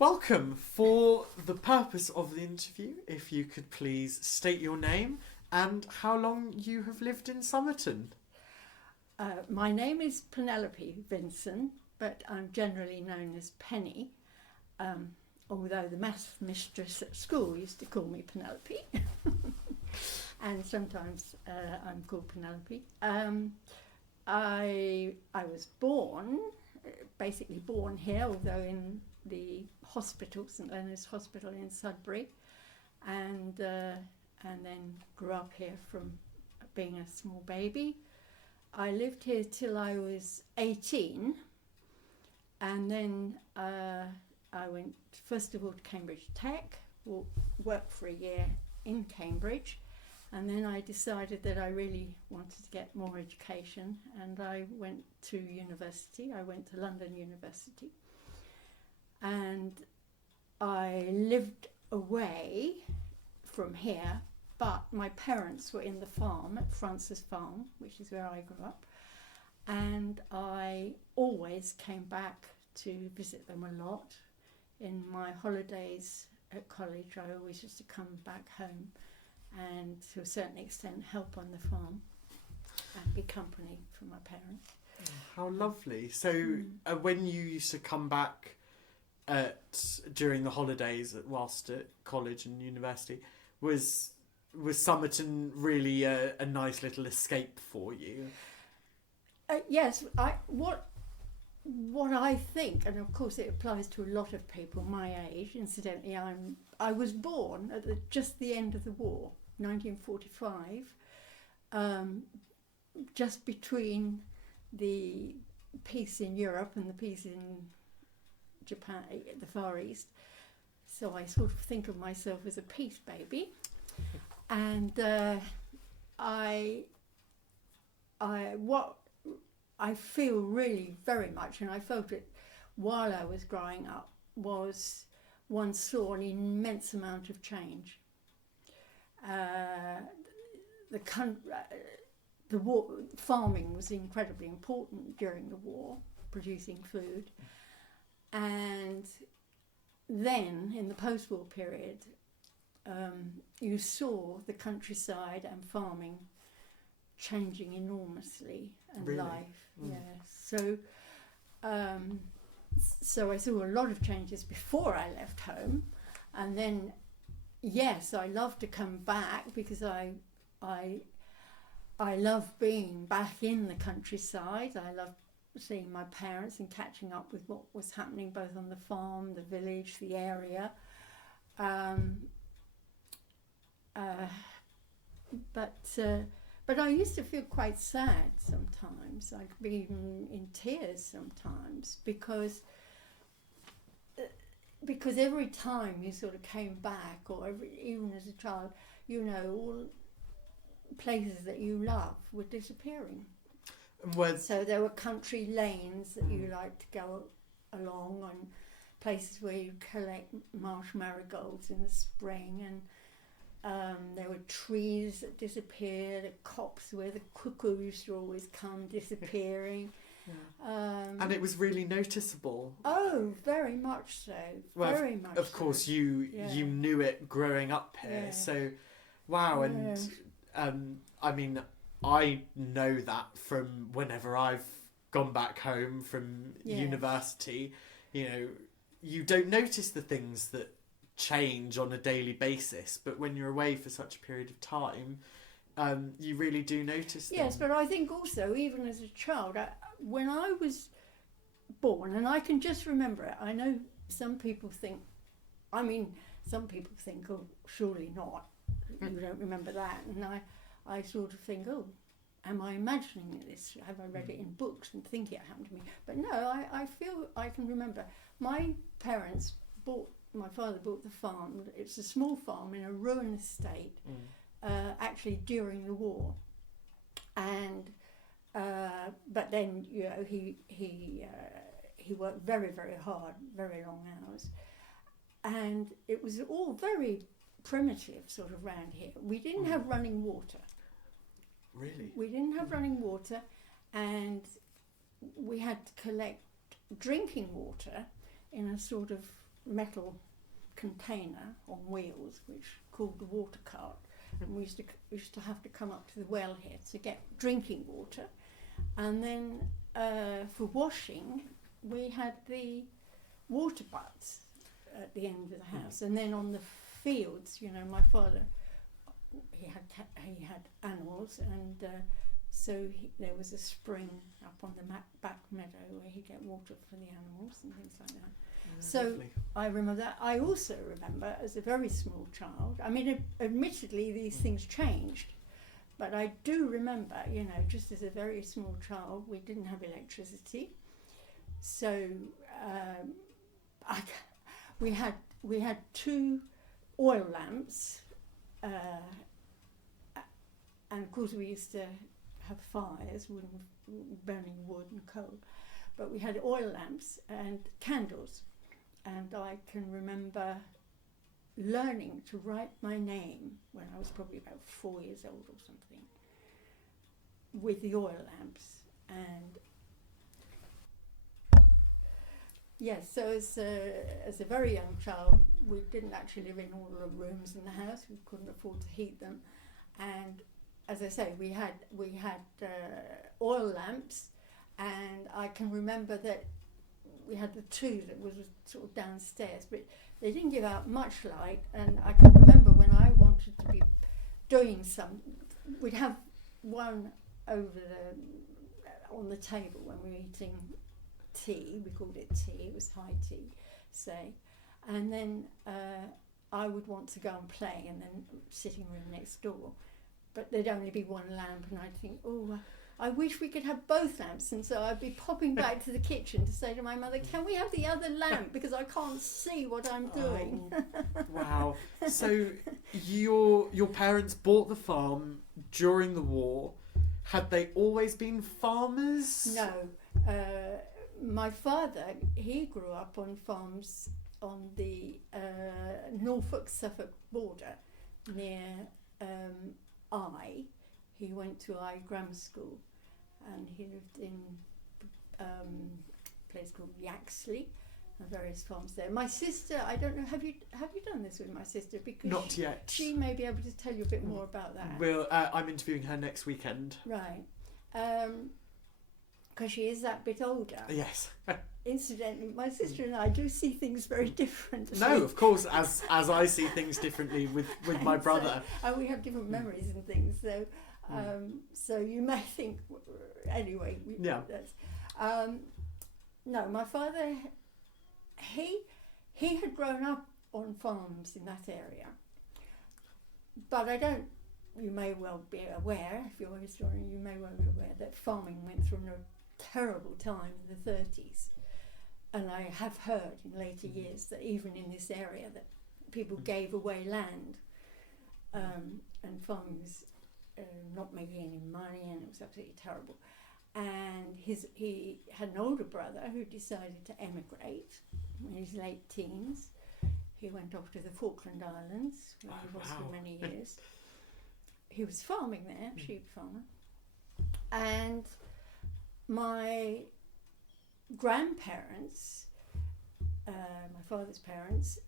Welcome. For the purpose of the interview, if you could please state your name and how long you have lived in Somerton. My name is Penelope Vinson, but I'm generally known as Penny, although the maths mistress at school used to call me Penelope, and sometimes I'm called Penelope. I was basically born here, although in the hospital, St Leonard's Hospital in Sudbury, and then grew up here from being a small baby. I lived here till I was 18, and then I went first of all to Cambridge Tech, worked for a year in Cambridge, and then I decided that I really wanted to get more education, and I went to university. I went to London University, and I lived away from here, but my parents were in the farm at Francis Farm, which is where I grew up, and I always came back to visit them a lot. In my holidays at college, I always used to come back home and to a certain extent help on the farm and be company for my parents. How lovely. So when you used to come back during the holidays whilst at college and university, was Somerton really a nice little escape for you? Yes, what I think, and of course it applies to a lot of people my age. Incidentally, I was born at just the end of the war, 1945, just between the peace in Europe and the peace in Japan, the Far East. So I sort of think of myself as a peace baby, and what I feel really very much, and I felt it while I was growing up, was one saw an immense amount of change. The war, farming was incredibly important during the war, producing food, and then in the post-war period, you saw the countryside and farming changing enormously, and really? Life, yeah. So I saw a lot of changes before I left home, and then yes, I love to come back because I love being back in the countryside. I love seeing my parents and catching up with what was happening both on the farm, the village, the area. But I used to feel quite sad sometimes. I'd be even in tears sometimes because every time you sort of came back, or even as a child, all places that you love were disappearing. So there were country lanes that you liked to go along, and places where you collect marsh marigolds in the spring, and there were trees that disappeared, a copse where the cuckoo used to always come disappearing. Yeah. And it was really noticeable. Oh, very much so. Well, very much. Of course, you knew it growing up here. Yeah. So, wow. And I mean, I know that from whenever I've gone back home from university. You don't notice the things that change on a daily basis, but when you're away for such a period of time, you really do notice them. Yes, but I think also, even as a child, when I was born, and I can just remember it, I know some people think, oh, surely not, you don't remember that, and I sort of think, oh, am I imagining this? Have I read it in books and think it happened to me? But no, I feel I can remember. My father bought the farm. It's a small farm in a ruined estate, actually during the war. And but then he worked very, very hard, very long hours, and it was all very primitive sort of round here. We didn't have running water. Really? We didn't have running water, and we had to collect drinking water in a sort of metal container on wheels, which called the water cart, and we used to have to come up to the wellhead to get drinking water, and then for washing we had the water butts at the end of the house, and then on the fields, you know, my father, he had animals, and so there was a spring up on the back meadow where he'd get water for the animals and things like that. So Lovely. I remember that. I also remember as a very small child, I mean, admittedly these things changed, but I do remember, you know, just as a very small child, we didn't have electricity, so we had 2 oil lamps, and of course we used to have fires, burning wood and coal, but we had oil lamps and candles, and I can remember learning to write my name when I was probably about 4 years old or something with the oil lamps. And yes, so as a very young child, we didn't actually live in all the rooms in the house. We couldn't afford to heat them, and as I say, we had oil lamps, and I can remember that we had the 2 that was sort of downstairs, but they didn't give out much light. And I can remember when I wanted to be doing we'd have one over on the table when we were eating tea. We called it tea. It was high tea, say. And then I would want to go and play in the sitting room next door, but there'd only be one lamp, and I'd think, oh, I wish we could have both lamps. And so I'd be popping back to the kitchen to say to my mother, can we have the other lamp, because I can't see what I'm doing. Wow. So your parents bought the farm during the war. Had they always been farmers? No. My father, he grew up on farms on the Norfolk-Suffolk border near He went to Grammar School, and he lived in a place called Yaxley, and various farms there. My sister, I don't know, have you done this with my sister? Because Not yet. She may be able to tell you a bit more about that. Well, I'm interviewing her next weekend. Right. Because she is that bit older. Yes. Incidentally, my sister and I do see things very differently. No, of course, as I see things differently with my brother. So, and we have different memories and things, so so you may think, anyway. Yeah. No, my father, he had grown up on farms in that area, but you may well be aware, if you're a historian, you may well be aware that farming went through a terrible time in the 30s. And I have heard in later years that even in this area that people gave away land, and farming was not making any money, and it was absolutely terrible. And he had an older brother who decided to emigrate in his late teens. He went off to the Falkland Islands, where he was for many years. He was farming there, sheep farmer. And my grandparents, my father's parents,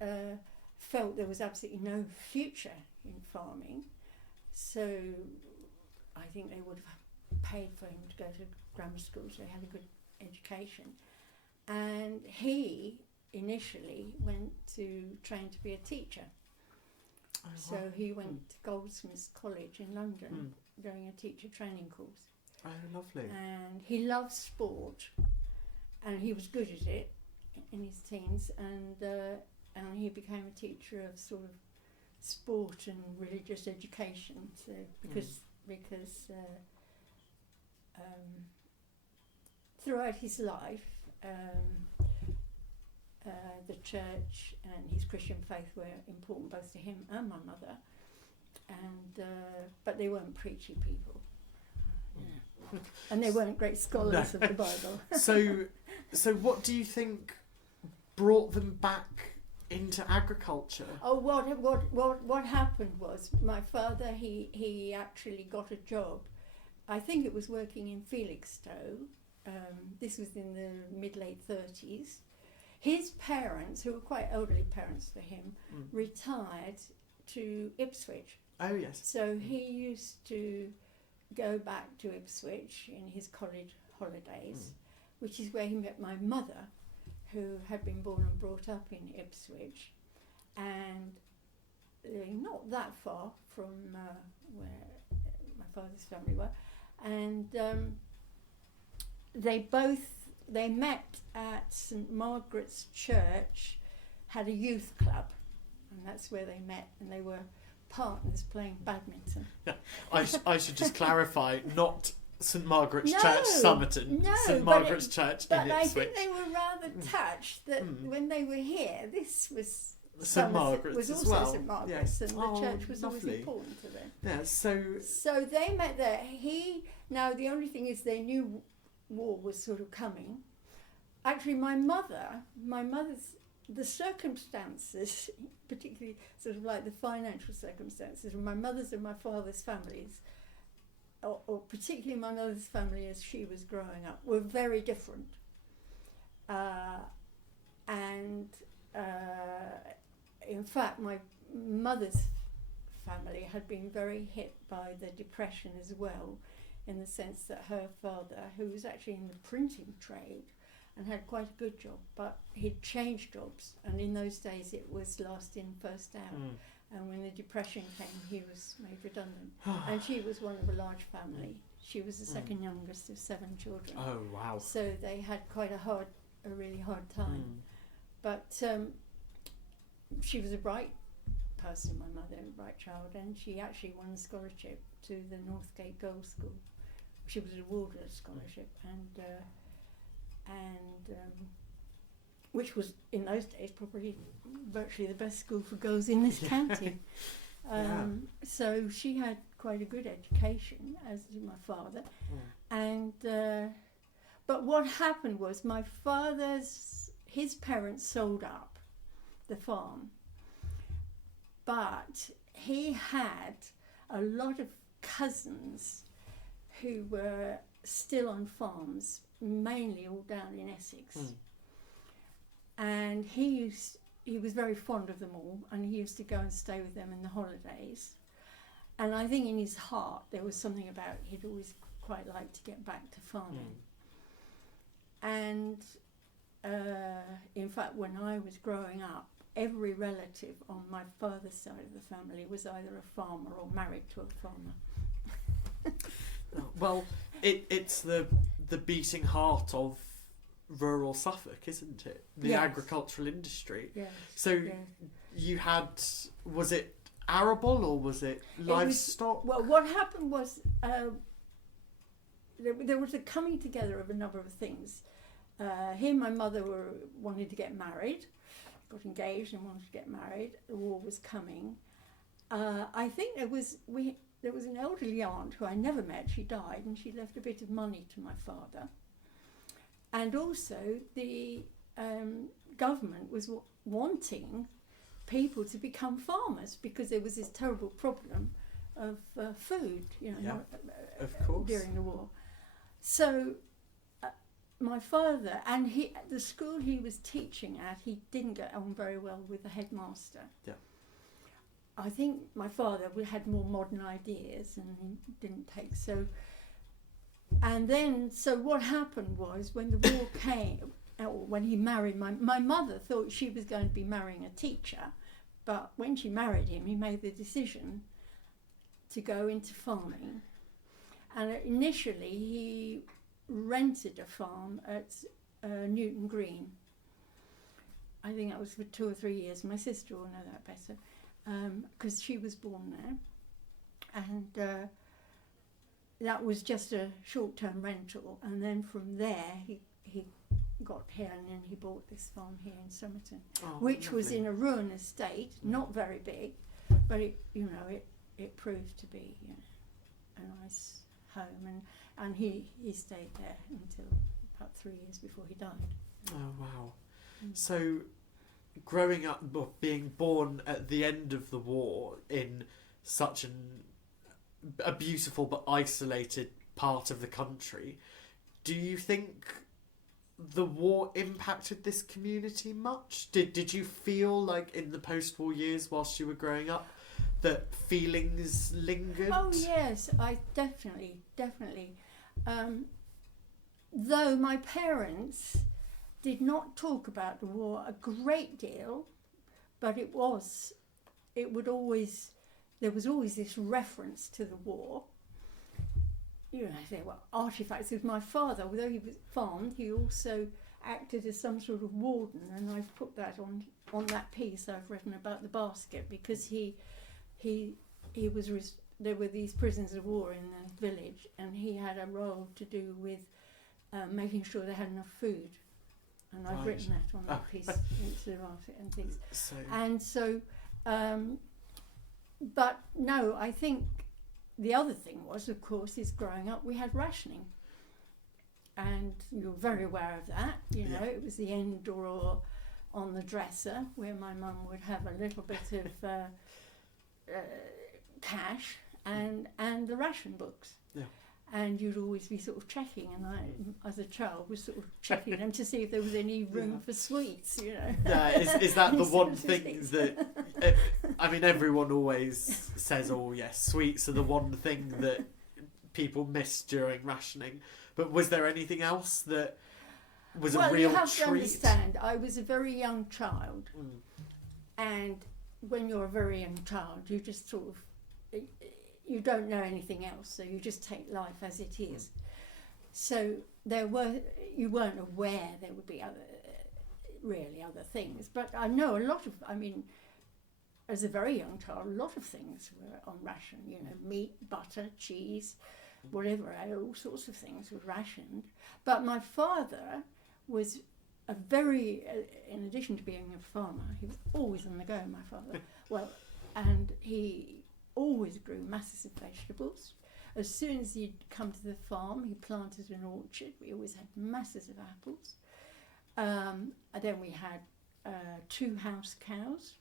felt there was absolutely no future in farming, so I think they would have paid for him to go to grammar school, so he had a good education. And he initially went to train to be a teacher. Oh, so wow. He went to Goldsmiths College in London, doing a teacher training course. Oh, lovely. And he loved sport, and he was good at it in his teens, and he became a teacher of sort of sport and religious education. So because throughout his life, the church and his Christian faith were important both to him and my mother, and but they weren't preachy people. Yeah. And they weren't great scholars of the Bible. So what do you think brought them back into agriculture? Oh, what happened was my father, he actually got a job. I think it was working in Felixstowe. This was in the mid-late 30s. his parents, who were quite elderly parents for him, retired to Ipswich. Oh, yes. So he used to go back to Ipswich in his college holidays, which is where he met my mother, who had been born and brought up in Ipswich, and not that far from where my father's family were, and they met at St Margaret's Church, had a youth club, and that's where they met, and they were partners playing badminton. I should just clarify, not St Margaret's Church, Somerton. No, St Margaret's Church in Ipswich. But I think they were rather touched that when they were here, this was St Margaret's was as also well. St Margaret's, and the church was lovely. always important to them. Yeah, So they met there. Now the only thing is they knew war was sort of coming. Actually, the circumstances, particularly sort of like the financial circumstances of my mother's and my father's families, or particularly my mother's family as she was growing up, were very different. In fact, my mother's family had been very hit by the Depression as well, in the sense that her father, who was actually in the printing trade and had quite a good job, but he'd changed jobs, and in those days it was last in, first out. And when the Depression came, he was made redundant. And she was one of a large family. She was the second youngest of 7 children. Oh, wow. So they had quite a really hard time. But she was a bright person, my mother, a bright child, and she actually won a scholarship to the Northgate Girls' School. She was awarded a scholarship, and which was in those days probably virtually the best school for girls in this county. So she had quite a good education, as did my father. And but what happened was his parents sold up the farm, but he had a lot of cousins who were still on farms, mainly all down in Essex. And he was very fond of them all, and he used to go and stay with them in the holidays. And I think in his heart there was something about he'd always quite liked to get back to farming. And in fact, when I was growing up, every relative on my father's side of the family was either a farmer or married to a farmer. Well, it's the beating heart of rural Suffolk, isn't it? The agricultural industry. Yes. So you had, was it arable or was it livestock? Well, what happened was there was a coming together of a number of things. He and my mother wanted to get married, got engaged and wanted to get married. The war was coming. I think there was an elderly aunt who I never met. She died, and she left a bit of money to my father. And also the government was wanting people to become farmers because there was this terrible problem of food, of course, during the war. So my father, and the school he was teaching at, he didn't get on very well with the headmaster. Yeah. I think my father had more modern ideas and he didn't take so. And then, so what happened was when the war came, when he married, my mother thought she was going to be marrying a teacher, but when she married him, he made the decision to go into farming. And initially he rented a farm at Newton Green. I think that was for 2 or 3 years. My sister will know that better, because she was born there. And that was just a short-term rental, and then from there he got here, and then he bought this farm here in Somerton, which was in a ruined estate, not very big, but it proved to be a nice home, and he stayed there until about 3 years before he died. Oh wow! So, growing up, being born at the end of the war in such a beautiful but isolated part of the country, do you think the war impacted this community much? Did you feel like in the post-war years whilst you were growing up that feelings lingered? Oh yes, I definitely. Though my parents did not talk about the war a great deal, but there was always this reference to the war. You know, there were artifacts with my father. Although he was farmed, he also acted as some sort of warden, and I've put that on that piece I've written about the basket, because there were these prisoners of war in the village, and he had a role to do with making sure they had enough food, and I've written that on that piece and things. But no, I think the other thing was, of course, is growing up we had rationing, and you're very aware of that. You know, it was the end drawer on the dresser where my mum would have a little bit of cash and the ration books. Yeah. And you'd always be sort of checking, and I, as a child, was sort of checking them to see if there was any room for sweets, you know. Yeah, is that the one thing that, I mean, everyone always says, oh yes, sweets are the one thing that people miss during rationing. But was there anything else that was a real treat? Well, you have to understand, I was a very young child, and when you're a very young child, you just sort of, you don't know anything else, so you just take life as it is. So you weren't aware there would be other things. But I know as a very young child, a lot of things were on ration. You know, meat, butter, cheese, whatever, all sorts of things were rationed. But my father was in addition to being a farmer, he was always on the go, my father. Well, and he always grew masses of vegetables. As soon as he'd come to the farm, he planted an orchard. We always had masses of apples. And then we had 2 house cows.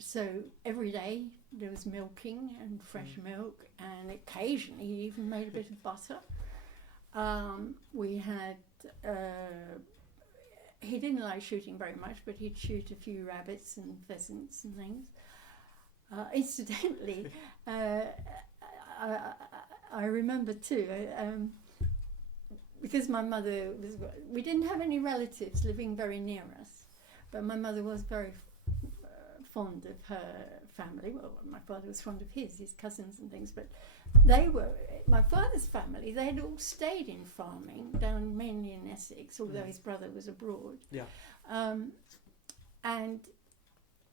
So every day there was milking and fresh milk, and occasionally he even made a bit of butter. We had, he didn't like shooting very much, but he'd shoot a few rabbits and pheasants and things. Incidentally, I remember too, because my mother we didn't have any relatives living very near us, but my mother was very fond of her family. Well, my father was fond of his cousins and things, but my father's family, they had all stayed in farming, down mainly in Essex, although his brother was abroad. Yeah. And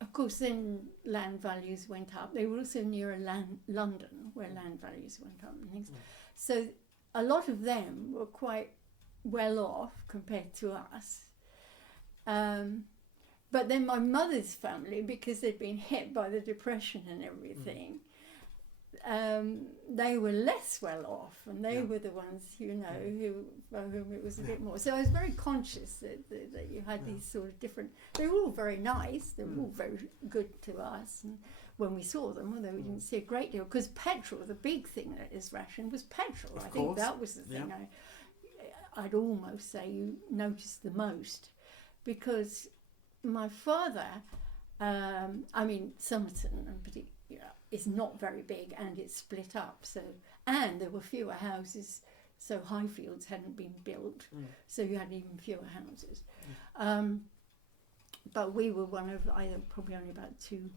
of course, then land values went up. They were also near London, where land values went up and things. So a lot of them were quite well off compared to us. But then my mother's family, because they'd been hit by the Depression and everything, they were less well off, and they were the ones, you know, for whom it was a bit more. So I was very conscious that you had these sort of different. They were all very nice. They were all very good to us, and when we saw them, although we didn't see a great deal, because petrol, the big thing that is rationed was petrol. I think that was the thing I'd almost say you noticed the most, because my father, Somerton in particular, is not very big, and it's split up. So, and there were fewer houses, so Highfields hadn't been built, so you had even fewer houses. But we were one of probably only about 2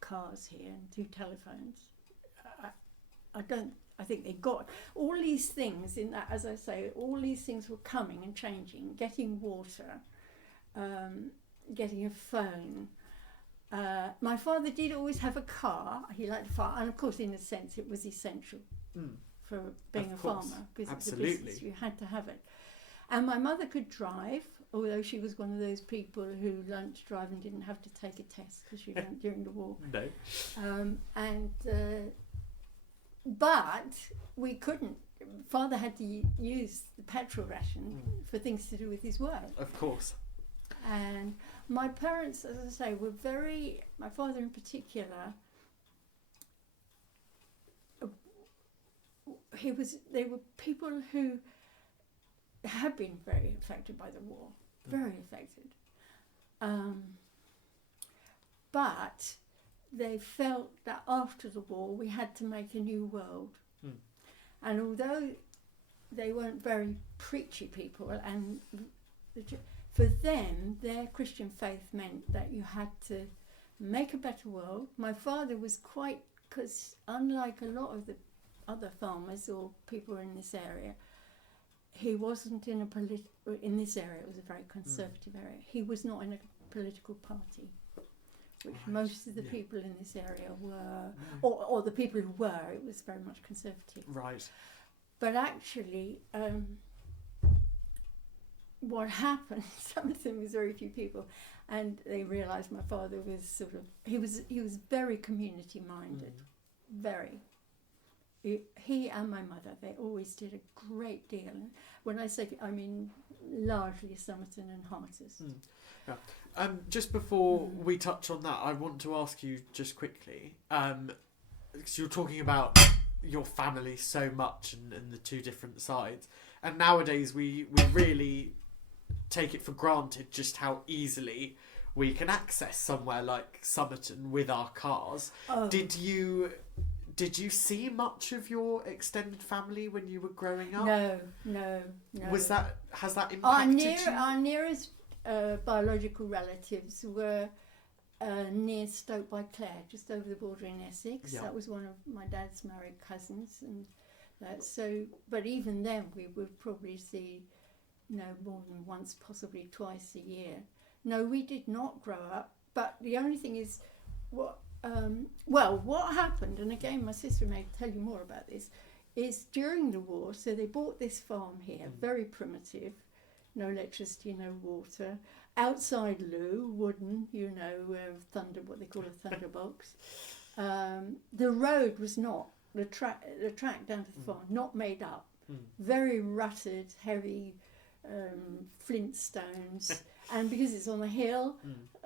cars here and 2 telephones. I think they got all these things in that. As I say, all these things were coming and changing. Getting water, getting a phone. My father did always have a car. He liked to farm, and of course, in a sense, it was essential for being a farmer, because it's a business, you had to have it. And my mother could drive, although she was one of those people who learnt to drive and didn't have to take a test because she learnt during the war. No. But we couldn't. Father had to use the petrol ration for things to do with his work. Of course. And my parents, as I say, were my father in particular, they were people who have been very affected by the war, very affected. But they felt that after the war we had to make a new world. And although they weren't very preachy people, and for them their Christian faith meant that you had to make a better world. My father was quite, because unlike a lot of the other farmers or people in this area, he wasn't in in this area, it was a very conservative area, he was not in a political party, which most of the people in this area were, or the people who were, it was very much conservative. Right. But actually, what happened, some of them was very few people, and they realised my father was sort of, he was very community minded, very. He and my mother, they always did a great deal. When I say, I mean largely Somerton and Harters. Yeah. Just before we touch on that, I want to ask you just quickly, because you're talking about your family so much and the two different sides, and nowadays we really take it for granted just how easily we can access somewhere like Somerton with our cars. Did you see much of your extended family when you were growing up? No. Has that impacted you? Our nearest biological relatives were near Stoke by Clare, just over the border in Essex. Yeah. That was one of my dad's married cousins, and so. But even then, we would probably see more than once, possibly twice a year. No, we did not grow up. But the only thing is, what happened, and again, my sister may tell you more about this, is during the war. So they bought this farm here, very primitive. No electricity, no water. Outside loo, wooden, what they call a thunderbox. The road was not, the track down to the farm, not made up. Very rutted, heavy flint stones. And because it's on a hill,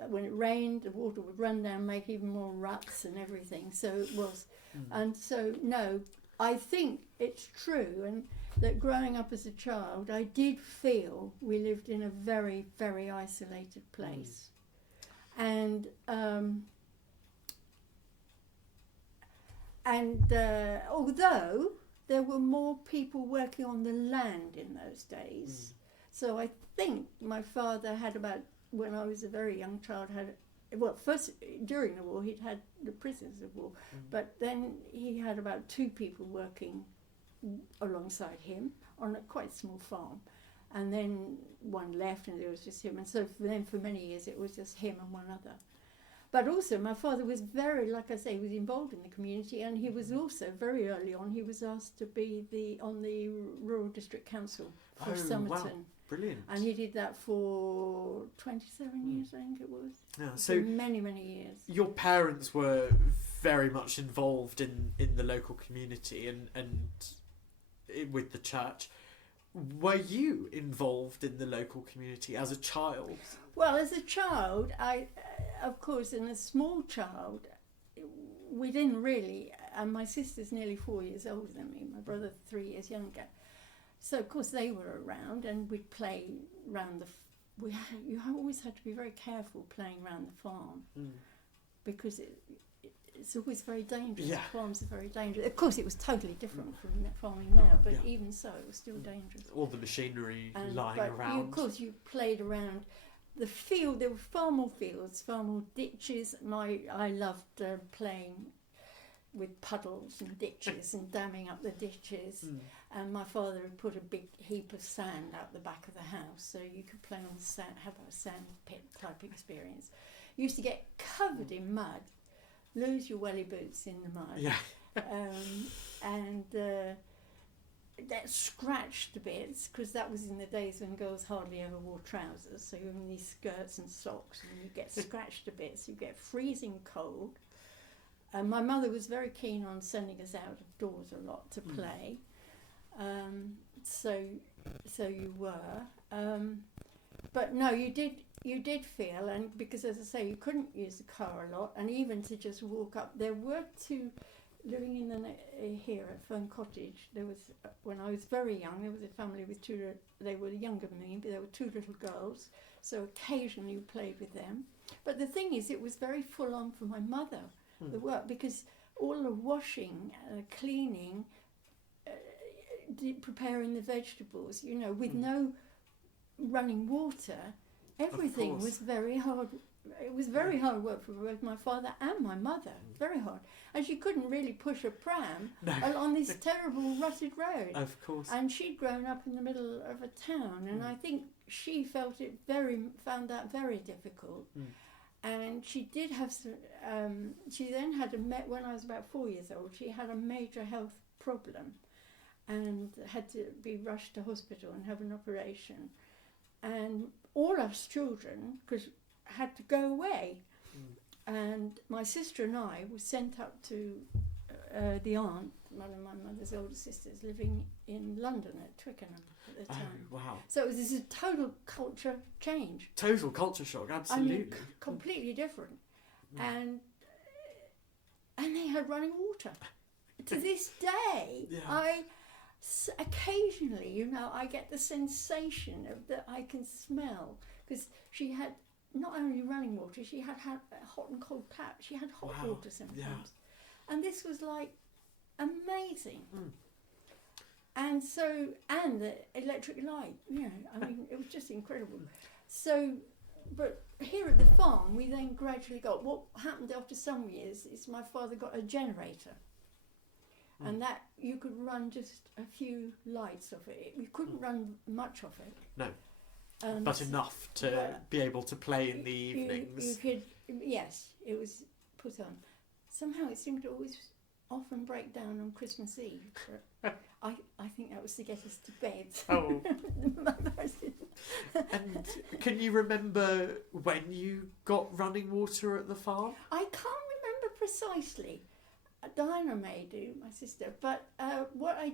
when it rained, the water would run down, make even more ruts and everything. So it was. And so, no, I think it's true. And that growing up as a child, I did feel we lived in a very, very isolated place. And although there were more people working on the land in those days, so I think my father had about, when I was a very young child, first during the war he'd had the prisoners of war, but then he had about 2 people working alongside him on a quite small farm, and then one left and it was just him, and so for many years it was just him and one other. But also my father was very, like I say, he was involved in the community, and he was also very early on, he was asked to be on the Rural District Council for Somerton. Wow. Brilliant. And he did that for 27 years, I think it was. Yeah, so many, many years. Your parents were very much involved in the local community and with the church. Were you involved in the local community as a child? Well, as a child, I, of course, in a small child, we didn't really, and my sister's nearly 4 years older than me, my brother 3 years younger. So, of course, they were around, and we'd play round you always had to be very careful playing round the farm, because it's always very dangerous. Yeah. Farms are very dangerous. Of course, it was totally different from farming now, but even so, it was still dangerous. All the machinery lying around. Of course, you played around the field. There were far more fields, far more ditches. I loved playing with puddles and ditches and damming up the ditches. And my father had put a big heap of sand out the back of the house, so you could play on the sand, have a sand pit type experience. You used to get covered in mud, lose your welly boots in the mud, and that scratched a bit, because that was in the days when girls hardly ever wore trousers, so you were in these skirts and socks, and you get scratched a bit, so you get freezing cold. And my mother was very keen on sending us out of doors a lot to play. So you were, but no, you did feel, and because, as I say, you couldn't use the car a lot, and even to just walk up, there were 2 living in here at Fern Cottage, there was, when I was very young, there was a family with they were younger than me, but there were 2 little girls, so occasionally we played with them. But the thing is, it was very full on for my mother, the work, because all the washing, cleaning, preparing the vegetables, you know, with no running water, everything was very hard. It was very hard work for both my father and my mother, very hard. And she couldn't really push a pram along this terrible rutted road. Of course. And she'd grown up in the middle of a town, and I think she found that very difficult. And she did have some, she then had when I was about 4 years old, she had a major health problem and had to be rushed to hospital and have an operation. And all us children, because had to go away, and my sister and I were sent up to the aunt, one of my mother's older sisters, living in London at Twickenham at the time. Oh, wow. So it was this total culture change. Total culture shock, absolutely. I mean, completely different. And they had running water. To this day, occasionally, you know, I get the sensation of that I can smell, because she had not only running water, she had hot and cold taps. She had hot water sometimes, and this was like amazing. And so, and the electric light, you know, I mean, it was just incredible. So, but here at the farm, we then gradually got, what happened after some years is my father got a generator. And that you could run just a few lights of it. We couldn't run much of it. No, but enough to be able to play in the evenings. You could, yes, it was put on. Somehow it seemed to always often break down on Christmas Eve. I think that was to get us to bed. Oh. And can you remember when you got running water at the farm? I can't remember precisely. Diana may do, my sister, but what I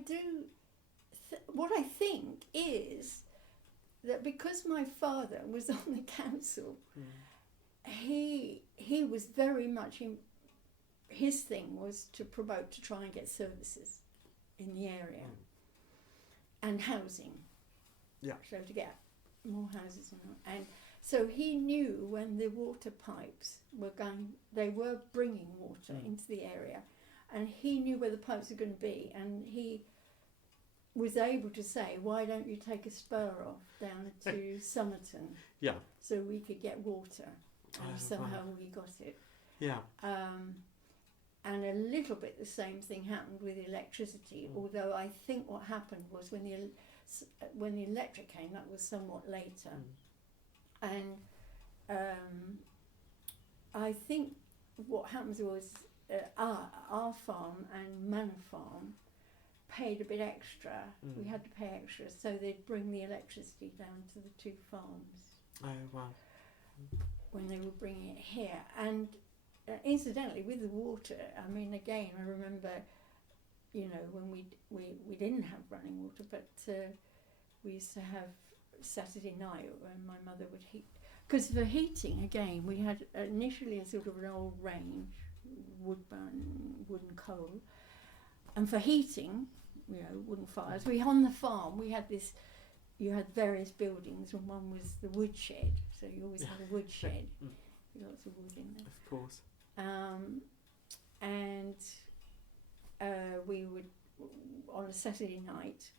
think is that because my father was on the council, he was very much his thing was to promote, to try and get services in the area and housing. Yeah. So to get more houses and so he knew when the water pipes they were bringing water into the area. And he knew where the pipes were going to be, and he was able to say, why don't you take a spur off down to Somerton so we could get water. And somehow we got it. Yeah. And a little bit the same thing happened with electricity, although I think what happened was when the electric came, that was somewhat later. And I think what happens was our farm and Manor Farm paid a bit extra. We had to pay extra, so they'd bring the electricity down to the 2 farms. Oh, wow. When they were bringing it here. And incidentally, with the water, I mean, again, I remember, you know, when we didn't have running water, but we used to have Saturday night when my mother would heat. Because for heating, again, we had initially a sort of an old range, wooden coal, and for heating, you know, wooden fires. On the farm we had this. You had various buildings, and one was the woodshed. So you always had a woodshed, lots of wood in there. Of course. And we would on a Saturday night,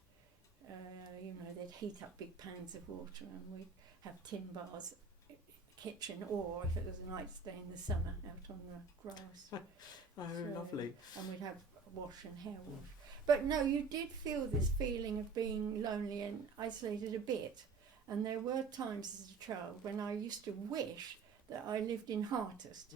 you know, they'd heat up big pans of water, and we'd have tin bars. Kitchen, or if it was a night stay in the summer, out on the grass. Lovely. And we'd have wash and hair wash. But no, you did feel this feeling of being lonely and isolated a bit. And there were times as a child when I used to wish that I lived in Hartest.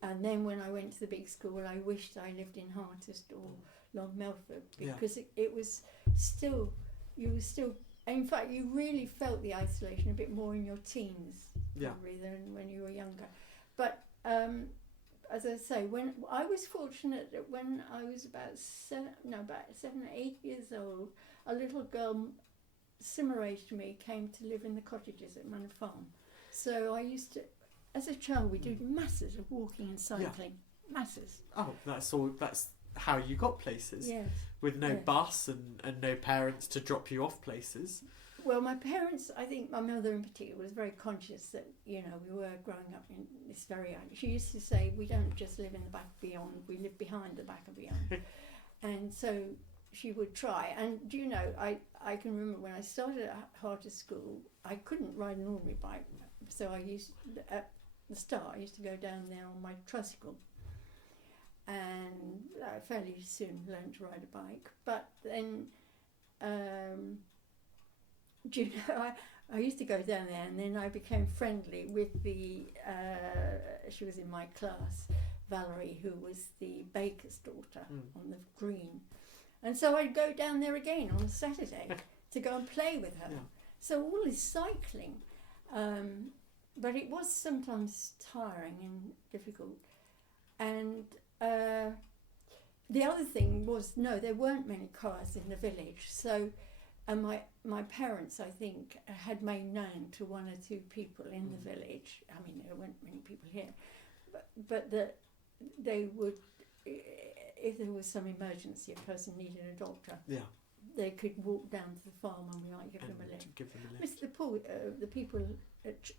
And then when I went to the big school, I wished I lived in Hartest or Long Melford, because it was still, you were still. In fact, you really felt the isolation a bit more in your teens, probably, than when you were younger. But as I say, when I was fortunate that when I was about 7 or 8 years old, a little girl similar age to me came to live in the cottages at Manor Farm. So I used to, as a child, we did masses of walking and cycling. masses. Oh, that's how you got places. Yes. With no Yes. bus and no parents to drop you off places. Well, my parents, I think my mother in particular, was very conscious that, we were growing up in this very... She used to say, we don't just live in the back of beyond, we live behind the back of beyond. And so she would try. And do you know, I can remember when I started at Harter School, I couldn't ride an ordinary bike. So at the start, I used to go down there on my tricycle. And I fairly soon learned to ride a bike. But then... do you know, I used to go down there, and then I became friendly with she was in my class, Valerie, who was the baker's daughter on the green. And so I'd go down there again on a Saturday to go and play with her. Yeah. So all this cycling, but it was sometimes tiring and difficult. And the other thing was, no, there weren't many cars in the village, so... And my parents, I think, had made known to one or two people in the village. I mean, there weren't many people here, but that they would, if there was some emergency, a person needed a doctor. Yeah. They could walk down to the farm and we might give them a lift. The people,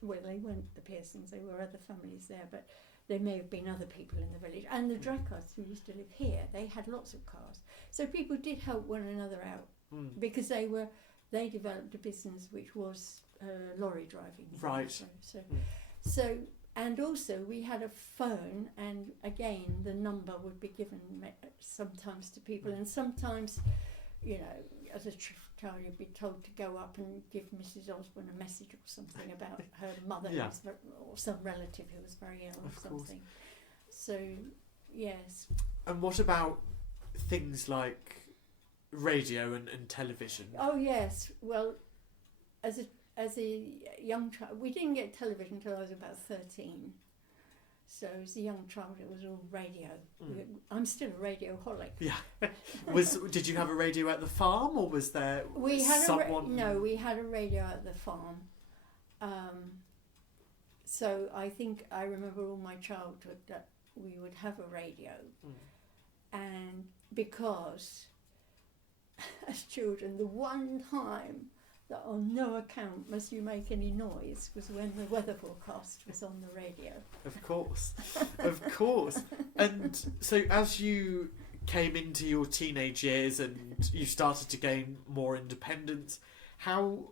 well, they weren't the Pearsons, they were other families there, but there may have been other people in the village. And the Dracos, who used to live here, they had lots of cars. So people did help one another out. Because they developed a business which was lorry driving. Right. So and also we had a phone, and again the number would be given sometimes to people, and sometimes, as a child you'd be told to go up and give Mrs. Osborne a message or something about her mother or some relative who was very ill or something. So yes. And what about things like radio and television? Oh yes, well, as a young child, we didn't get television until I was about 13. So as a young child, it was all radio. I'm still a radioholic. Yeah. Did you have a radio at the farm, or was there someone? No, we had a radio at the farm. So I think I remember all my childhood that we would have a radio, and because as children, the one time that on no account must you make any noise was when the weather forecast was on the radio. Of course, of course. And so as you came into your teenage years and you started to gain more independence, how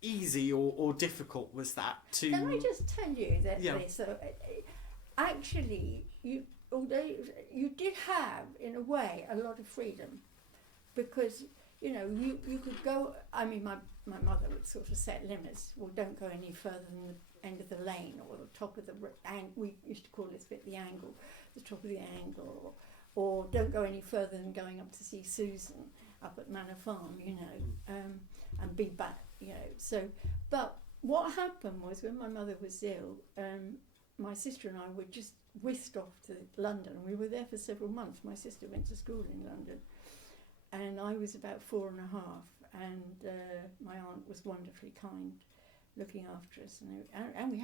easy or difficult was that to... Can I just tell you that actually, although you did have, in a way, a lot of freedom, because, you could go... I mean, my mother would sort of set limits. Well, don't go any further than the end of the lane or the top of the... we used to call this bit the angle, the top of the angle, or don't go any further than going up to see Susan up at Manor Farm, and be back, So, but what happened was when my mother was ill, my sister and I were just whisked off to London. We were there for several months. My sister went to school in London, and I was about 4 and a half, and my aunt was wonderfully kind, looking after us, and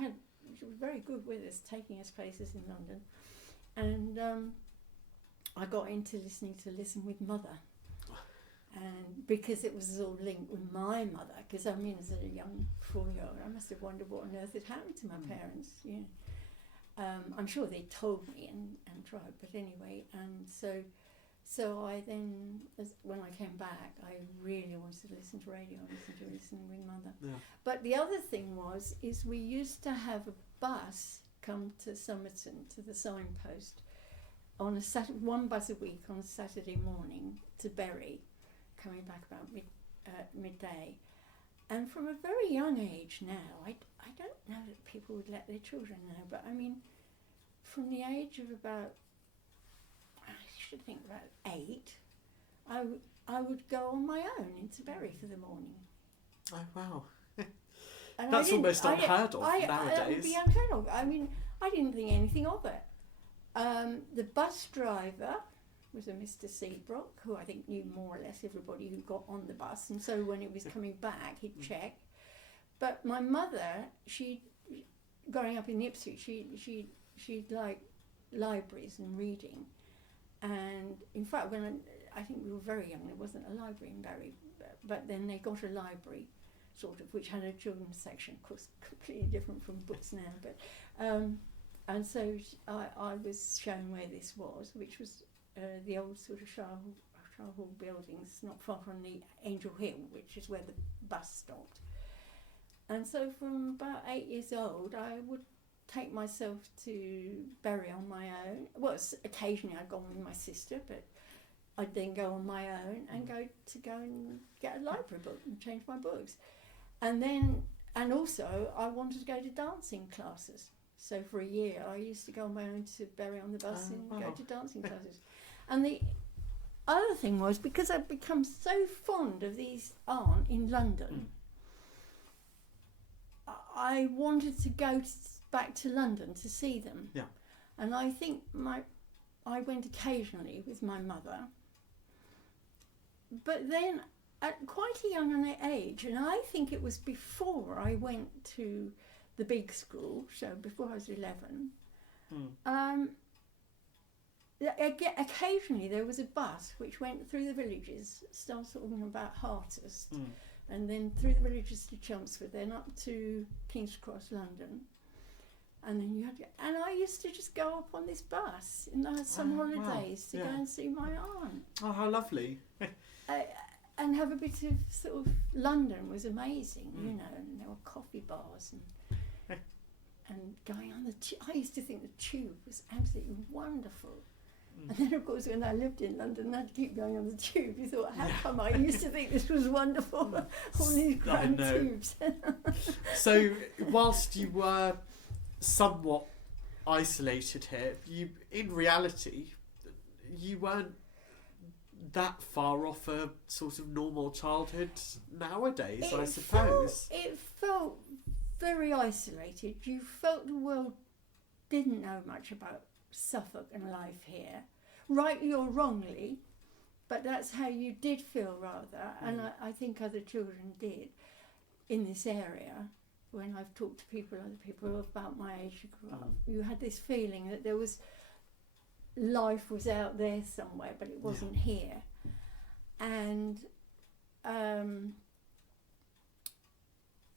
she was very good with us, taking us places in London, and I got into listening to Listen with Mother, and because it was all linked with my mother, because I mean, as a young 4-year-old, I must have wondered what on earth had happened to my parents. I'm sure they told me and tried, but anyway, and so I then, when I came back, I really wanted to listen to radio and listen to Listening with Mother. Yeah. But the other thing is we used to have a bus come to Somerton, to the signpost, on one bus a week on a Saturday morning to Bury, coming back about midday. And from a very young age now, I don't know that people would let their children know, but I mean, from the age of about, I should think about 8, I would go on my own into Bury for the morning. Oh, wow. That's almost unheard of nowadays. That would be unheard of. I mean, I didn't think anything of it. The bus driver was a Mr. Seabrook, who I think knew more or less everybody who got on the bus, and so when it was coming back, he'd check. But my mother, growing up in Ipswich, she'd like libraries and reading. And in fact, when I think we were very young, there wasn't a library in Bury, but then they got a library, sort of, which had a children's section, of course, completely different from books now. But and so I was shown where this was, which was the old sort of Shire Hall buildings, not far from the Angel Hill, which is where the bus stopped. And so from about 8 years old, I would take myself to Bury on my own. Well, occasionally I'd go with my sister, but I'd then go on my own and go and get a library book and change my books. And also I wanted to go to dancing classes. So for a year I used to go on my own to Bury on the bus and go to dancing classes. And the other thing was, because I'd become so fond of these aunt in London, I wanted to go back to London to see them. Yeah. And I think I went occasionally with my mother. But then at quite a young age, and I think it was before I went to the big school, so before I was 11, occasionally there was a bus which went through the villages, started talking about Hartest, and then through the villages to Chelmsford, then up to King's Cross, London. And then you had to, and I used to just go up on this bus in the summer holidays to go and see my aunt. Oh, how lovely. And have a bit of sort of, London was amazing, you know, and there were coffee bars and going on the I used to think the tube was absolutely wonderful. And then, of course, when I lived in London, I'd keep going on the tube. You thought, how come I used to think this was wonderful? All these grand tubes. So, whilst you were somewhat isolated here, in reality, you weren't that far off a sort of normal childhood nowadays, I suppose. It felt very isolated. You felt the world didn't know much about Suffolk and life here, rightly or wrongly, but that's how you did feel, rather. And I think other children did in this area. When I've talked to other people about my age who grew up, you had this feeling that there was life was out there somewhere, but it wasn't here. And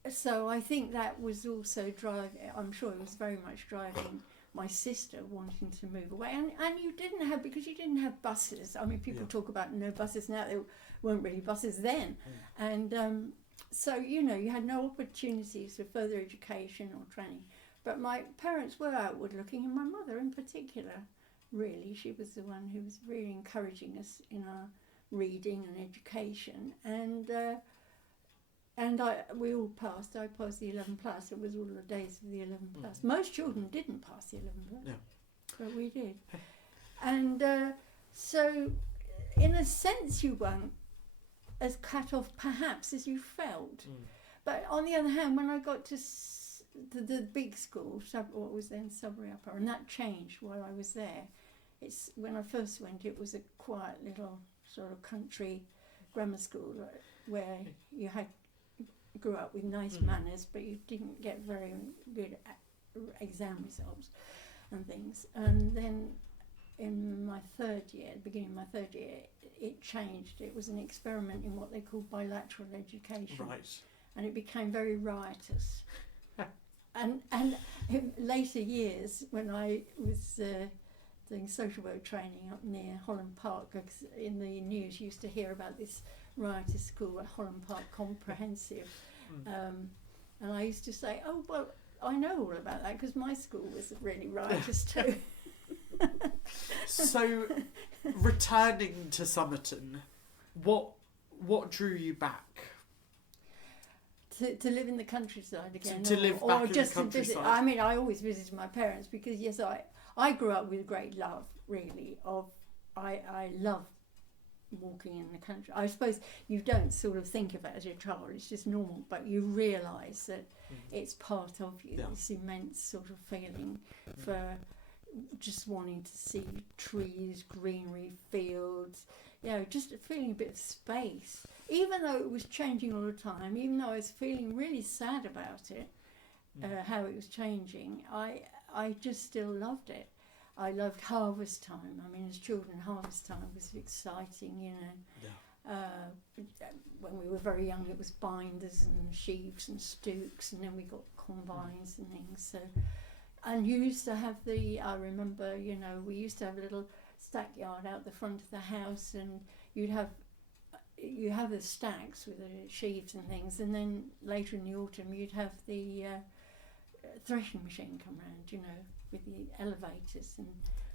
so I think that was also driving, I'm sure it was very much driving my sister wanting to move away. And you didn't have, because you didn't have buses. I mean, people talk about no buses now, there weren't really buses then. And so, you know, you had no opportunities for further education or training. But my parents were outward looking, and my mother in particular, really, she was the one who was really encouraging us in our reading and education. And we all passed. I passed the 11 plus. It was all the days of the 11 plus. Most children didn't pass the 11 plus, but we did. And so, in a sense, you weren't as cut off, perhaps, as you felt. But on the other hand, when I got to the big school, what was then Sudbury Upper, and that changed while I was there. When I first went, it was a quiet little sort of country grammar school where you grew up with nice manners, but you didn't get very good exam results and things. And then in my third year, beginning of my third year, it changed. It was an experiment in what they call bilateral education. Right. And it became very riotous. And in later years, when I was doing social work training up near Holland Park, because in the news you used to hear about this riotous school at Holland Park Comprehensive. And I used to say, oh, well, I know all about that because my school was really riotous too. So, returning to Somerton, what drew you back? To live in the countryside again, to live back or in just the countryside. To visit. I mean, I always visited my parents because, yes, I grew up with great love, really. I love walking in the country. I suppose you don't sort of think of it as a child; it's just normal. But you realise that it's part of you. This immense sort of feeling for just wanting to see trees, greenery, fields. You know, just feeling a bit of space. Even though it was changing all the time, even though I was feeling really sad about it, how it was changing, I just still loved it. I loved harvest time. I mean, as children, harvest time was exciting, you know. Yeah. When we were very young, it was binders and sheaves and stooks, and then we got combines and things. So, and you used to have I remember, you know, we used to have a little stackyard out the front of the house, and you have the stacks with the sheaves and things, and then later in the autumn you'd have the threshing machine come round, you know, with the elevators and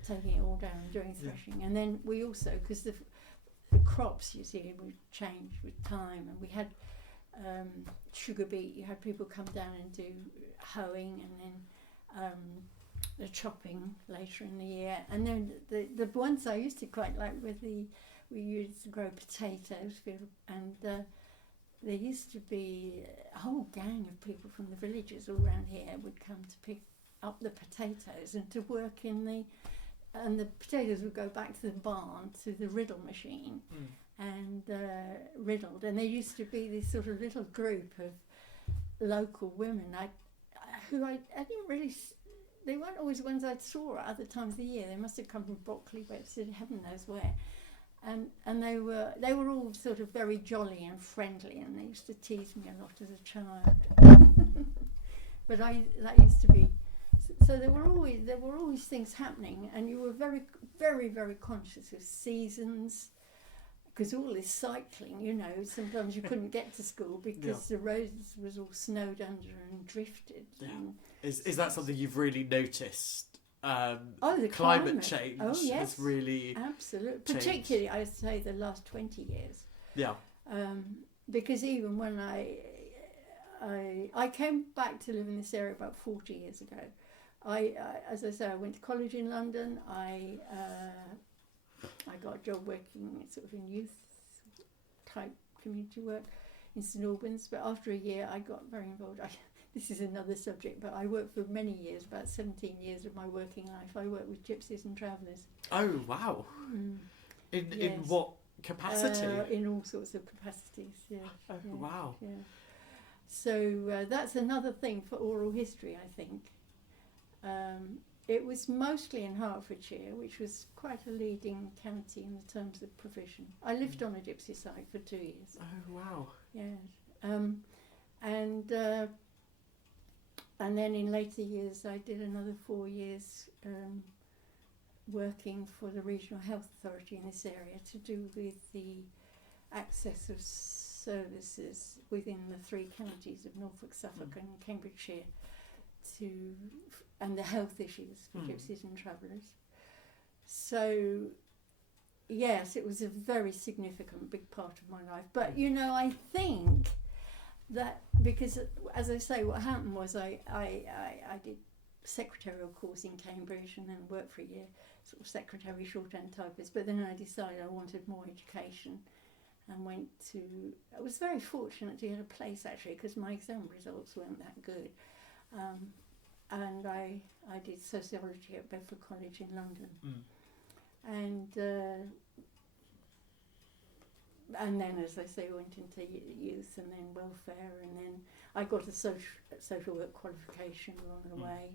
taking it all down and doing threshing. And then we also, because the crops, you see, would change with time, and we had sugar beet. You had people come down and do hoeing, and then the chopping later in the year. And then the ones I used to quite like were we used to grow potatoes, and there used to be a whole gang of people from the villages all around here would come to pick up the potatoes and to work and the potatoes would go back to the barn, to the riddle machine, and riddled. And there used to be this sort of little group of local women who I didn't really. They weren't always the ones I saw at other times of the year. They must have come from Brockley, Webstead, heaven knows where. And they were all sort of very jolly and friendly, and they used to tease me a lot as a child. But that used to be. So there were always things happening, and you were very, very, very conscious of seasons, because all this cycling, you know, sometimes you couldn't get to school because the roads was all snowed under and drifted. Yeah. And is that something you've really noticed? The climate change yes, has really absolutely changed. Particularly, I would say the last 20 years. Yeah. Because even when I came back to live in this area about 40 years ago. I as I say, I went to college in London. I got a job working sort of in youth type community work in St Albans, but after a year I got very involved. This is another subject, but I worked for many years, about 17 years of my working life. I worked with gypsies and travellers. Oh, wow. In what capacity? In all sorts of capacities, yeah. Oh, yeah, wow. Yeah. So that's another thing for oral history, I think. It was mostly in Hertfordshire, which was quite a leading county in terms of provision. I lived on a gypsy site for 2 years. Oh, wow. Yeah. And then in later years I did another 4 years working for the Regional Health Authority in this area to do with the access of services within the 3 counties of Norfolk, Suffolk and Cambridgeshire and the health issues for gypsies and travellers. So yes, it was a very significant big part of my life. But you know, I think that because, as I say, what happened was I did secretarial course in Cambridge and then worked for a year, sort of secretary, shorthand typist, but then I decided I wanted more education and I was very fortunate to get a place actually, because my exam results weren't that good. And I did sociology at Bedford College in London. And then, as I say, went into youth and then welfare, and then I got a social work qualification along the way.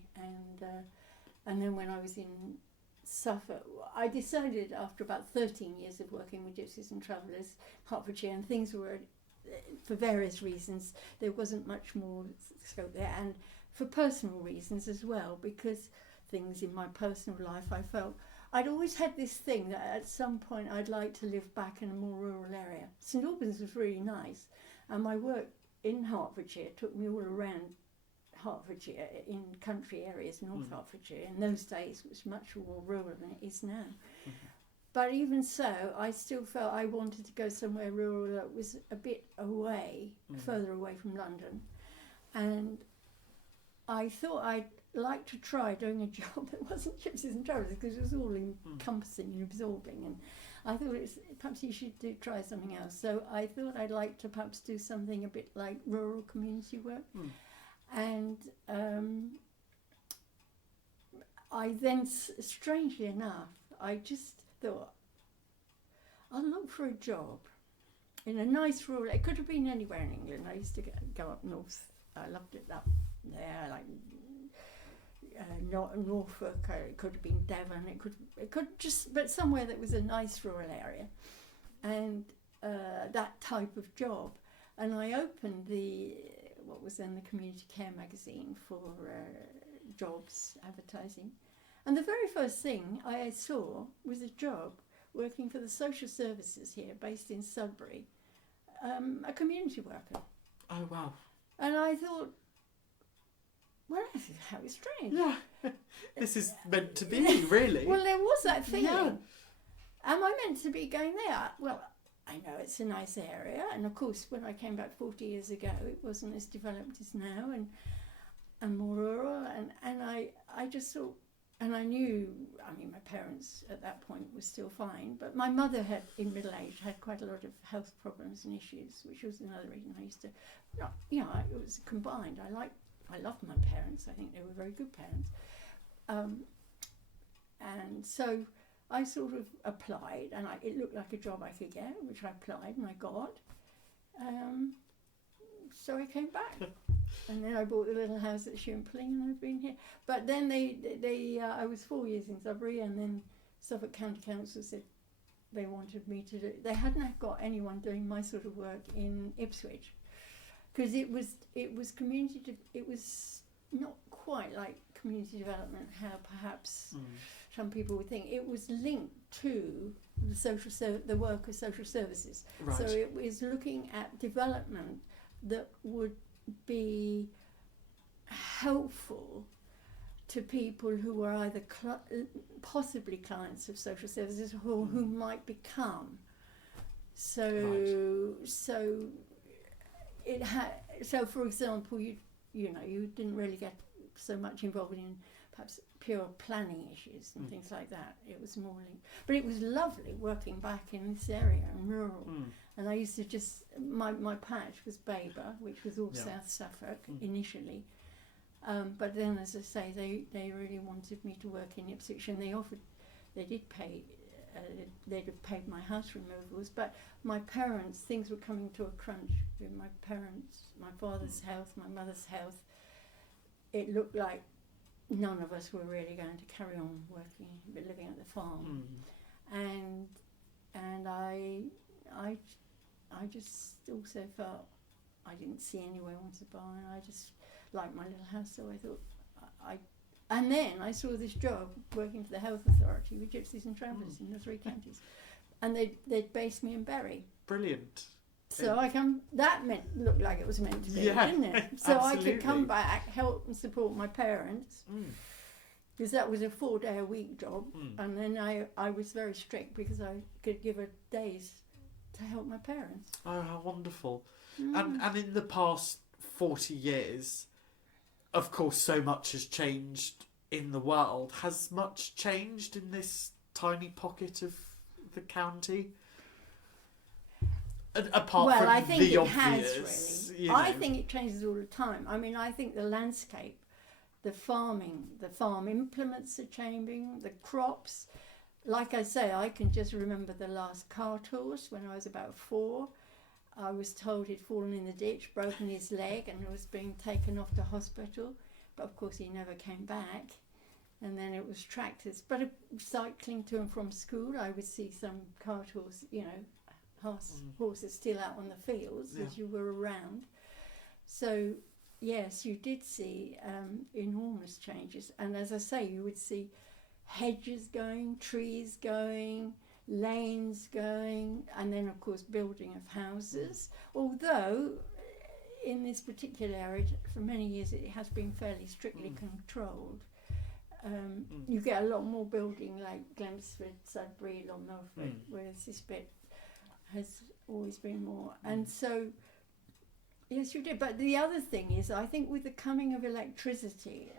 And then when I was in Suffolk, I decided after about 13 years of working with gypsies and travellers, Hertfordshire, and things were, for various reasons, there wasn't much more scope there, and for personal reasons as well, because things in my personal life, I felt I'd always had this thing that at some point I'd like to live back in a more rural area. St Albans was really nice, and my work in Hertfordshire took me all around Hertfordshire in country areas, North Hertfordshire. In those days it was much more rural than it is now. But even so, I still felt I wanted to go somewhere rural that was a bit away, further away from London. And I thought I'd like to try doing a job that wasn't gypsies and travellers, because it was all encompassing and absorbing. And I thought perhaps you should try something else. So I thought I'd like to perhaps do something a bit like rural community work. And I then, strangely enough, I just thought, I'll look for a job in a nice rural. It could have been anywhere in England. I used to go up north. I loved it up there, like not Norfolk, it could have been Devon, it could just, but somewhere that was a nice rural area, and that type of job. And I opened what was then the Community Care magazine for jobs advertising, and the very first thing I saw was a job working for the social services here, based in Sudbury, a community worker. Oh wow! And I thought, well, how strange. Yeah, this is meant to be, really. Well, there was that feeling. Yeah. Am I meant to be going there? Well, I know it's a nice area, and of course, when I came back 40 years ago, it wasn't as developed as now, and more rural, and I just thought, and I knew, I mean, my parents at that point were still fine, but my mother had, in middle age, had quite a lot of health problems and issues, which was another reason I used to, it was combined. I loved my parents. I think they were very good parents. And so I sort of applied, and it looked like a job I could get, which I applied and I got. So I came back. And then I bought the little house at Shimpling, and I've been here. But then I was 4 years in Sudbury, and then Suffolk County Council said they wanted me to do. They hadn't got anyone doing my sort of work in Ipswich, because it was community. It was not quite like community development, how perhaps some people would think. It was linked to the work of social services. Right. So it was looking at development that would be helpful to people who were either possibly clients of social services or who might become. So, Right. So for example, you didn't really get so much involved in perhaps pure planning issues and things like that. It was more linked. But it was lovely working back in this area and rural. And I used to just, my patch was Baber, which was all South Suffolk initially. But then, as I say, they really wanted me to work in Ipswich, and they'd have paid my house removals. But my parents, things were coming to a crunch with my parents, my father's health, my mother's health. It looked like none of us were really going to carry on working, but living at the farm. And I just also felt I didn't see anywhere I wanted to buy, and I just liked my little house, so I thought and then I saw this job working for the Health Authority with Gypsies and Travellers in the 3 counties, and they'd based me in Bury. Brilliant. So that looked like it was meant to be, didn't it? So Absolutely. I could come back, help and support my parents, because that was a 4-day-a-week job, and then I was very strict because I could give a days to help my parents. Oh, how wonderful. And in the past 40 years, of course, so much has changed in the world. Has much changed in this tiny pocket of the county? Apart from I think the it obvious, has really. I think it changes all the time. I mean, I think the landscape, the farm implements are changing, the crops. Like I say, I can just remember the last cart horse when I was about 4. I was told he'd fallen in the ditch, broken his leg, and was being taken off to hospital. But of course, he never came back. And then it was tractors. But cycling to and from school, I would see some cart horse, horses still out on the fields as you were around. So, yes, you did see enormous changes. And as I say, you would see hedges going, trees going, lanes going, and then of course building of houses. Although in this particular area for many years it has been fairly strictly controlled. You get a lot more building like Glemsford, Sudbury, Long Norfolk, whereas this bit has always been more. And so yes, you did. But the other thing is, I think with the coming of electricity,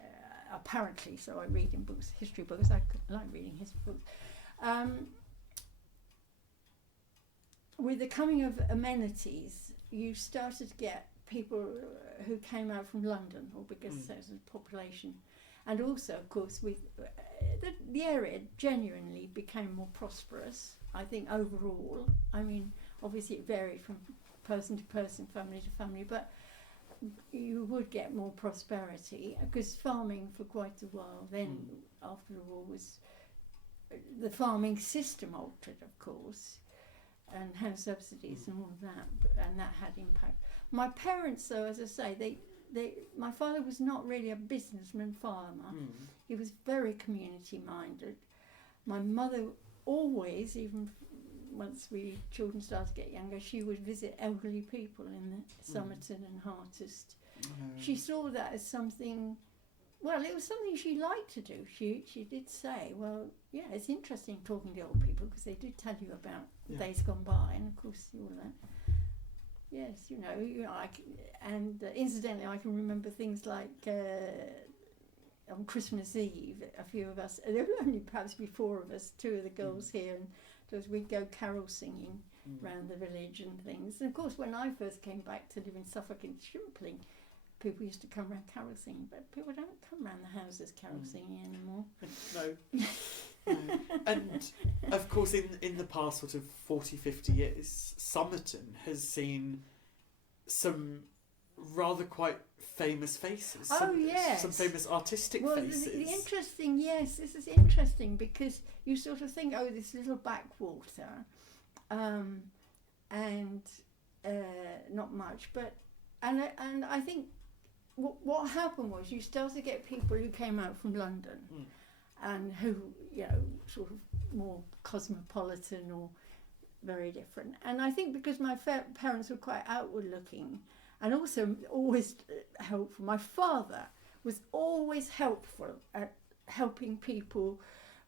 apparently, so I read in books, history books, I like reading history books, with the coming of amenities, you started to get people who came out from London, or bigger centres of population, and also, of course, with the area genuinely became more prosperous, I think, overall. I mean, obviously it varied from person to person, family to family, but you would get more prosperity, because farming for quite a while then, after the war, was the farming system altered, of course, and had subsidies and all of that, and that had impact. My parents, though, as I say, my father was not really a businessman farmer. He was very community minded. My mother always, even once we children started to get younger, she would visit elderly people in the Somerton and Hartest. She saw that as something, well, it was something she liked to do. She did say, well, yeah, it's interesting talking to old people, because they do tell you about days gone by, and of course all that. Yes, incidentally, I can remember things like on Christmas Eve, a few of us, there were only perhaps be 4 of us, 2 of the girls here, and we'd go carol singing round the village and things. And of course, when I first came back to live in Suffolk and Shimpling, people used to come round carol singing, but people don't come round the houses carol singing anymore. No. And of course, in the past sort of 40, 50 years, Somerton has seen some rather quite famous faces. Some famous artistic faces. The interesting, this is interesting, because you sort of think, oh, this little backwater, and not much, but and I think what happened was you started to get people who came out from London, and who, sort of more cosmopolitan or very different. And I think because my parents were quite outward looking, and also always helpful. My father was always helpful at helping people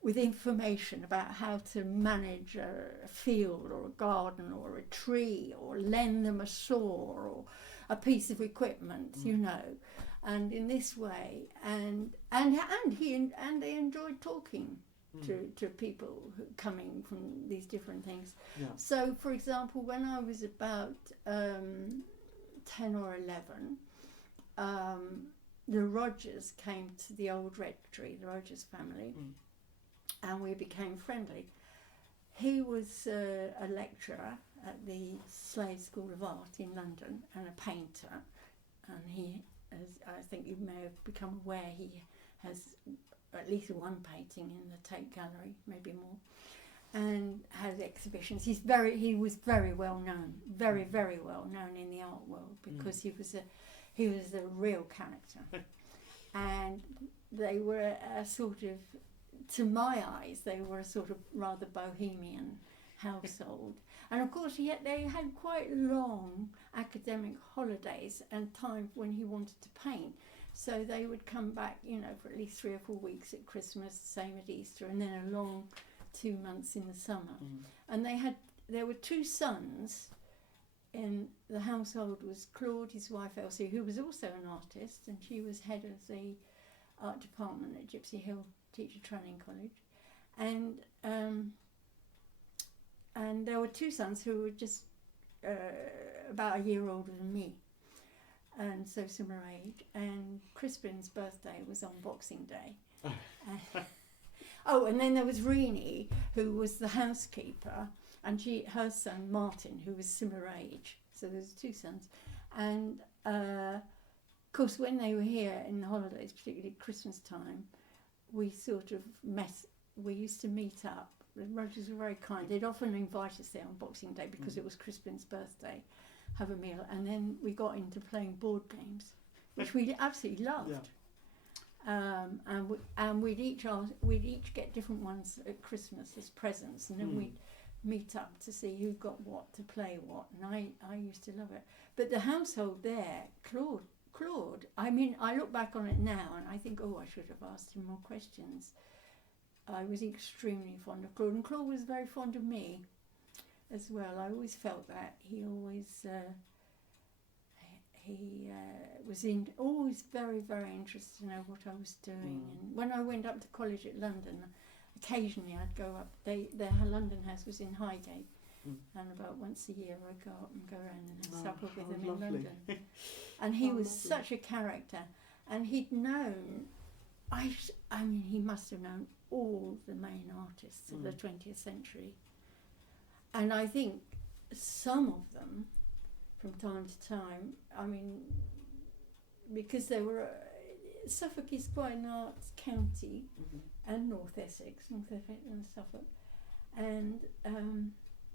with information about how to manage a field or a garden or a tree, or lend them a saw or a piece of equipment, and in this way, and they enjoyed talking to people coming from these different things. So, for example, when I was about 10 or 11, the Rogers came to the old rectory, the Rogers family, and we became friendly. He was a lecturer at the Slade School of Art in London, and a painter, and he, as I think you may have become aware, he has at least one painting in the Tate Gallery, maybe more, and has exhibitions. He was very well known, very, very well known in the art world, because he was a real character. And they were a sort of, to my eyes, they were a sort of rather bohemian household. And of course they had quite long academic holidays and time when he wanted to paint. So they would come back, for at least 3 or 4 weeks at Christmas, same at Easter, and then a long 2 months in the summer. And there were 2 sons in the household. Was Claude, his wife Elsie, who was also an artist, and she was head of the art department at Gypsy Hill Teacher Training College. And there were 2 sons who were just about a year older than me, and so similar age. And Crispin's birthday was on Boxing Day. And then there was Renee, who was the housekeeper, and her son Martin, who was similar age. So there was 2 sons. And of course, when they were here in the holidays, particularly Christmas time, we sort of we used to meet up. The Rogers were very kind. They'd often invite us there on Boxing Day because it was Crispin's birthday, have a meal, and then we got into playing board games, which we absolutely loved. And we'd each get different ones at Christmas as presents, and then we'd meet up to see who got what, to play what, and I used to love it. But the household there, Claude, I mean, I look back on it now and I think, I should have asked him more questions. I was extremely fond of Claude, and Claude was very fond of me as well. I always felt that. He always was always very, very interested to know what I was doing. And when I went up to college at London, occasionally I'd go up. Their London house was in Highgate, and about once a year I'd go up and go around and have supper with them in London. And he was such a character, and he'd known, he must have known all the main artists of the 20th century. And I think some of them, from time to time, I mean, 'cause I was 10 or 11 when he died, and some of them, from time to time, I mean, I look back on it now and I think, I should have asked him more questions. I was extremely fond of Claude, and Claude was very fond of me as well. I mean, some of them, because they were Suffolk is quite an arts county, and North Essex and Suffolk, and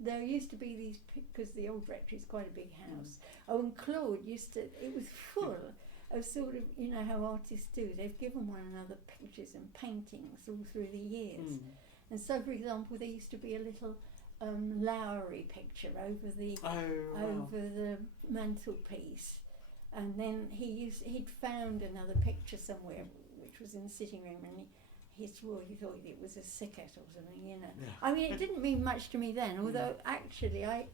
there used to be these, because the old rectory is quite a big house. Oh, and Claude it was full of sort of, you know how artists do, they've given one another pictures and paintings all through the years. And so, for example, there used to be a little Lowry picture over the mantelpiece, and then he'd found another picture somewhere which was in the sitting room, and he swore he thought it was a sicket or something, you know. Yeah. I mean, it didn't mean much to me then, although actually I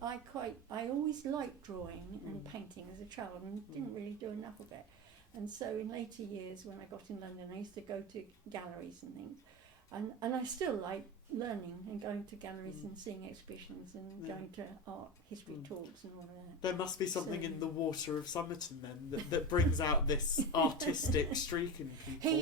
always liked drawing and painting as a child, and didn't really do enough of it. And so in later years, when I got in London, I used to go to galleries and things, and I still like learning and going to galleries and seeing exhibitions and going to art history talks and all of that. There must be something in the water of Somerton then that brings out this artistic streak in people.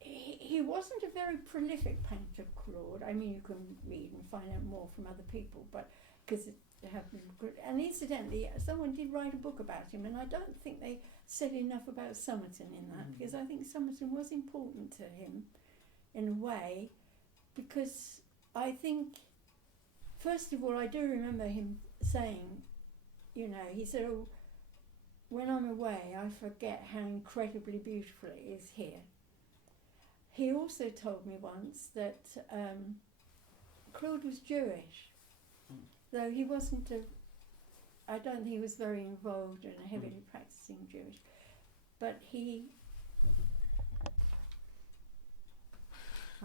He wasn't a very prolific painter, Claude. I mean, you can read and find out more from other people, but because they have been good. And incidentally, someone did write a book about him, and I don't think they said enough about Somerton in that, because I think Somerton was important to him in a way, because I think, first of all, I do remember him saying, you know, he said, "Oh, when I'm away, I forget how incredibly beautiful it is here." He also told me once that Claude was Jewish, though he wasn't I don't think he was very involved in a heavily practicing Jewish, but I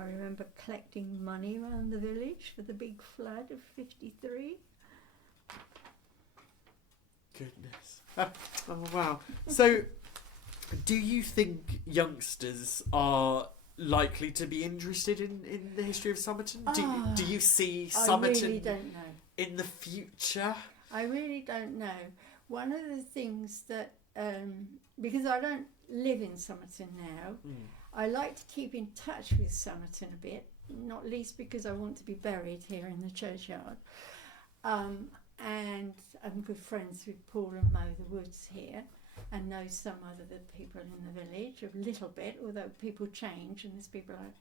remember collecting money around the village for the big flood of 53. Goodness. Oh, wow. So, do you think youngsters are likely to be interested in the history of Somerton? Do you see Somerton I really don't know. In the future? I really don't know. One of the things that, because I don't live in Somerton now, I like to keep in touch with Somerton a bit, not least because I want to be buried here in the churchyard. And I'm good friends with Paul and Mo the Woods here, and know some other people in the village a little bit, although people change and there's people I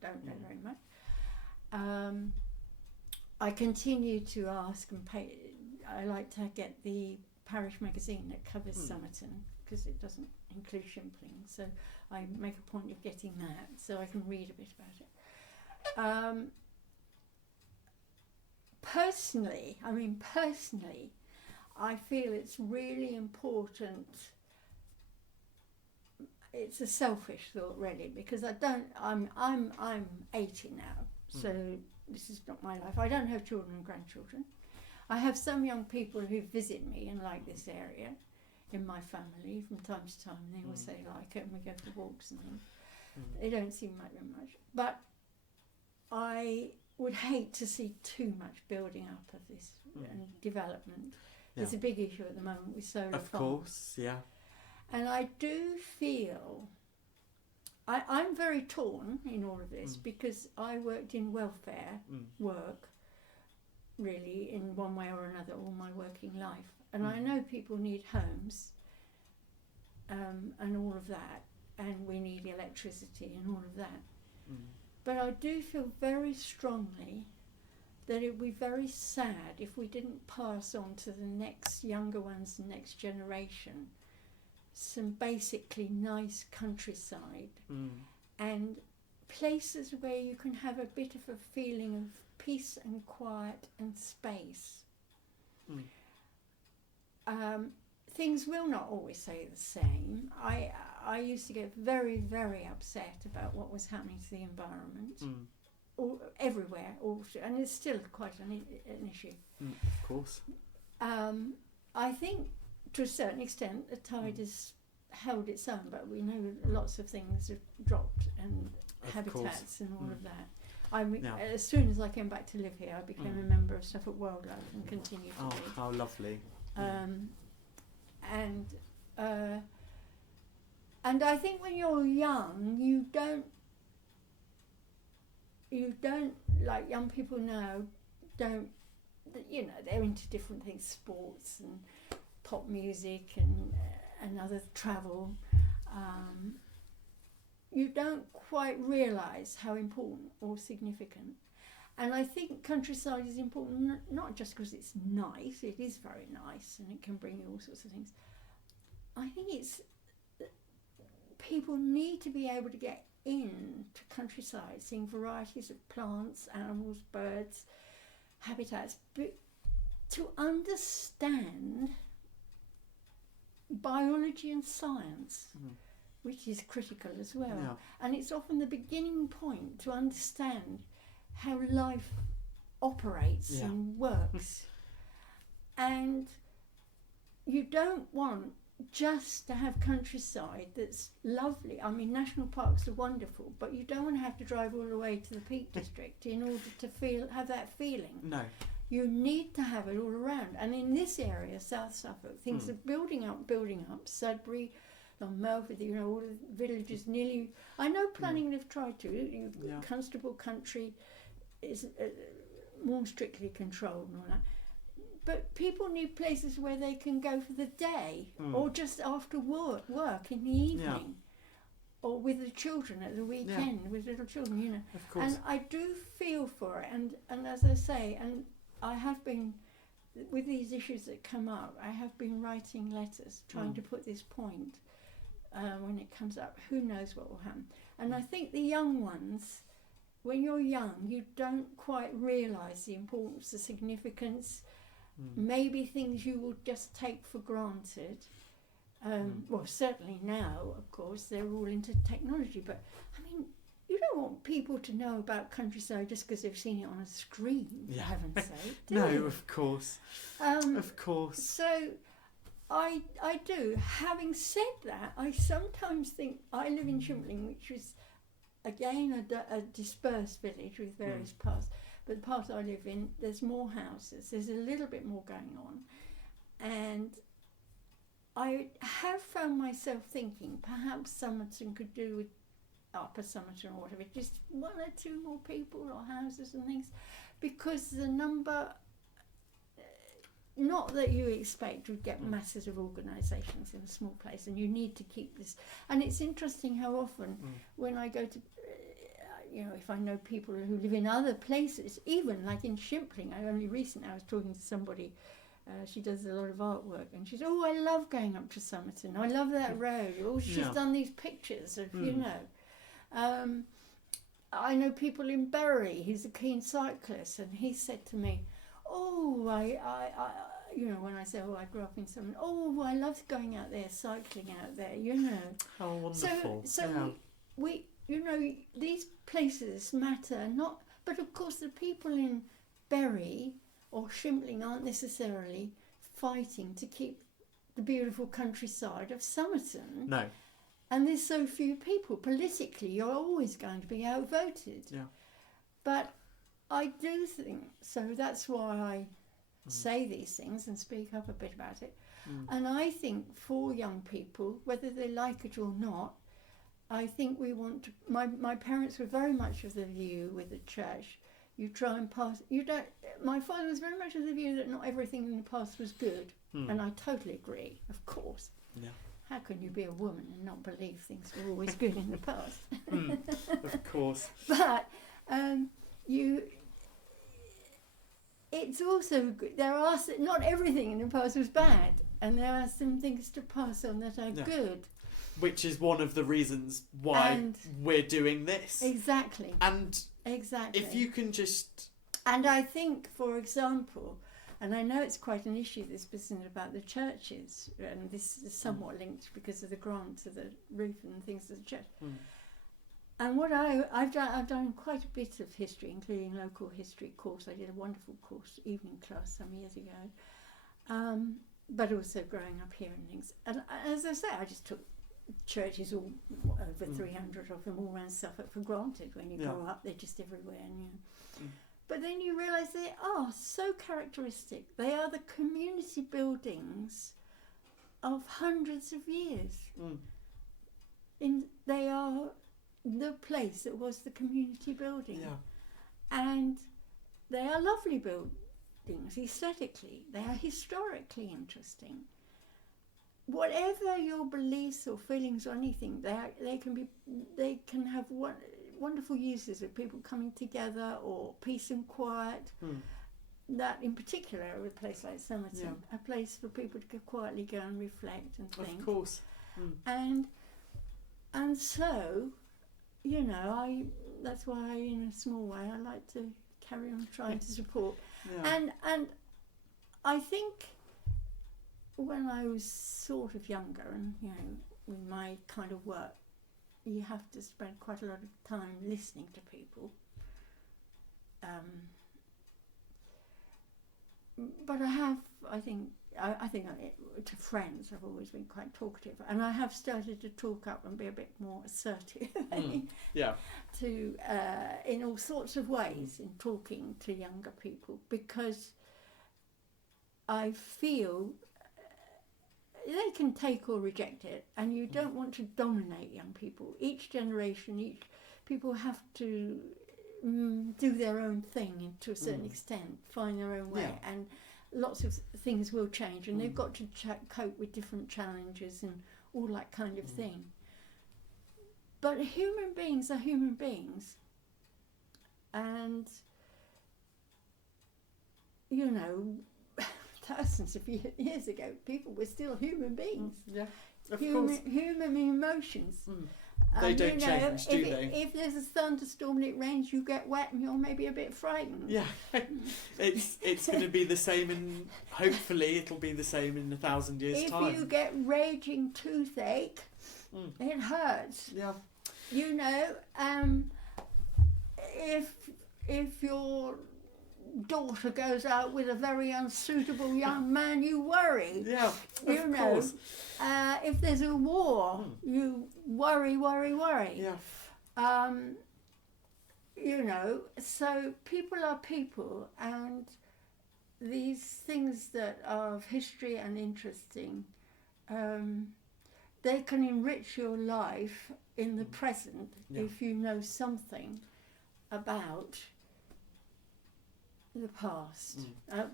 don't know very much. I continue to ask and pay. I like to get the parish magazine that covers Somerton, because it doesn't include Shimpling, so I make a point of getting that so I can read a bit about it. Personally, I feel it's really important. It's a selfish thought, really, because I'm 80 now, so this is not my life. I don't have children and grandchildren. I have some young people who visit me and like this area in my family from time to time. They will say they like it, and we go for walks and things. They don't seem like very much. But I would hate to see too much building up of this and development. Yeah. It's a big issue at the moment with solar farms. Of course, yeah. And I do feel, I'm very torn in all of this, because I worked in welfare work, really, in one way or another, all my working life. And I know people need homes and all of that, and we need electricity and all of that. But I do feel very strongly that it would be very sad if we didn't pass on to the next younger ones, the next generation, some basically nice countryside and places where you can have a bit of a feeling of peace and quiet and space. Things will not always stay the same. I used to get very, very upset about what was happening to the environment, everywhere, and it's still quite an issue. Of course. I think, to a certain extent, the tide has held its own, but we know lots of things have dropped, and habitats and all of that. As soon as I came back to live here, I became a member of Suffolk Wildlife and continue to be. How lovely. And I think when you're young, you don't like young people now, they're into different things, sports pop music and other travel, you don't quite realise how important or significant. And I think countryside is important not just because it's nice, it is very nice and it can bring you all sorts of things. I think it's people need to be able to get into countryside, seeing varieties of plants, animals, birds, habitats, but to understand biology and science, which is critical as well. Yeah. And it's often the beginning point to understand how life operates and works. And you don't want just to have countryside that's lovely. I mean, national parks are wonderful, but you don't want to have to drive all the way to the Peak District in order to have that feeling. No. You need to have it all around. And in this area, South Suffolk, things are building up. Sudbury, Melford, all the villages nearly... I know planning have tried to. Constable country is more strictly controlled and all that. But people need places where they can go for the day or just after work in the evening or with the children at the weekend, with little children, Of course. And I do feel for it. And as I say, and I have been, with these issues that come up, I have been writing letters trying to put this point when it comes up. Who knows what will happen? And I think the young ones, when you're young, you don't quite realise the importance, the significance, maybe things you will just take for granted. Well, certainly now, of course, they're all into technology, but I mean, you don't want people to know about countryside just because they've seen it on a screen, for heaven's sake. No, you? of course. Of course. So I do. Having said that, I sometimes think I live in Shimpling, which is again a dispersed village with various paths. But the part I live in, there's more houses. There's a little bit more going on, and I have found myself thinking perhaps Somerton could do with Upper Somerton or whatever, just one or two more people or houses and things, because the number. Not that you expect to get masses of organisations in a small place, and you need to keep this. And it's interesting how often when I go to, if I know people who live in other places, even like in Shimpling, I was talking to somebody, she does a lot of artwork, and she said, "Oh, I love going up to Somerton. I love that road." Oh, she's done these pictures of, I know people in Bury. He's a keen cyclist, and he said to me, "Oh, I when I say, oh, I grew up in Somerton, oh, I love going out there, cycling out there, How wonderful. So we these places matter, but of course the people in Bury or Shimpling aren't necessarily fighting to keep the beautiful countryside of Somerton. No. And there's so few people. Politically, you're always going to be outvoted. Yeah. But I do think, so that's why I say these things and speak up a bit about it. And I think for young people, whether they like it or not, I think we want to, my parents were very much of the view with the church, you try and pass, my father was very much of the view that not everything in the past was good. And I totally agree, of course. Yeah. How can you be a woman and not believe things were always good in the past? Of course. But it's also good. Not everything in the past was bad, and there are some things to pass on that are good. Which is one of the reasons why we're doing this. Exactly. And exactly. If you can just... And I think, for example, and I know it's quite an issue, this business about the churches, and this is somewhat linked because of the grant to the roof and things of the church. And what I've done quite a bit of history, including local history course. I did a wonderful course, evening class, some years ago, but also growing up here and things. And as I say, I just took churches, all over 300 of them, all around Suffolk, for granted. When you grow up, they're just everywhere. And but then you realise they are so characteristic. They are the community buildings of hundreds of years. They are the place that was the community building. And they are lovely buildings aesthetically. They are historically interesting. whatever your beliefs or feelings or anything, they can have wonderful uses of people coming together, or peace and quiet. That in particular, a place like Somerton, a place for people to quietly go and reflect and think. Of course. And so, you know, that's why in a small way I like to carry on trying to support. And I think when I was sort of younger, and you know, with my kind of work, you have to spend quite a lot of time listening to people. But I think to friends, I've always been quite talkative, and I have started to talk up and be a bit more assertive. To in all sorts of ways in talking to younger people, because I feel they can take or reject it, and you don't want to dominate young people. Each generation, people have to do their own thing to a certain extent, find their own way, and lots of things will change, and they've got to cope with different challenges and all that kind of thing. But human beings are human beings, and you know, thousands of years ago, people were still human beings. Of course. Human emotions. They don't change, do they? If there's a thunderstorm and it rains, you get wet and you're maybe a bit frightened. Yeah, it's going to be the same, and hopefully it'll be the same in 1,000 years' time. If you get raging toothache, it hurts. Yeah. You know, if your daughter goes out with a very unsuitable young man, you worry. Yeah, of course. If there's a war, you worry. Yeah. You know, so people are people, and these things that are of history and interesting, they can enrich your life in the present if you know something about the past.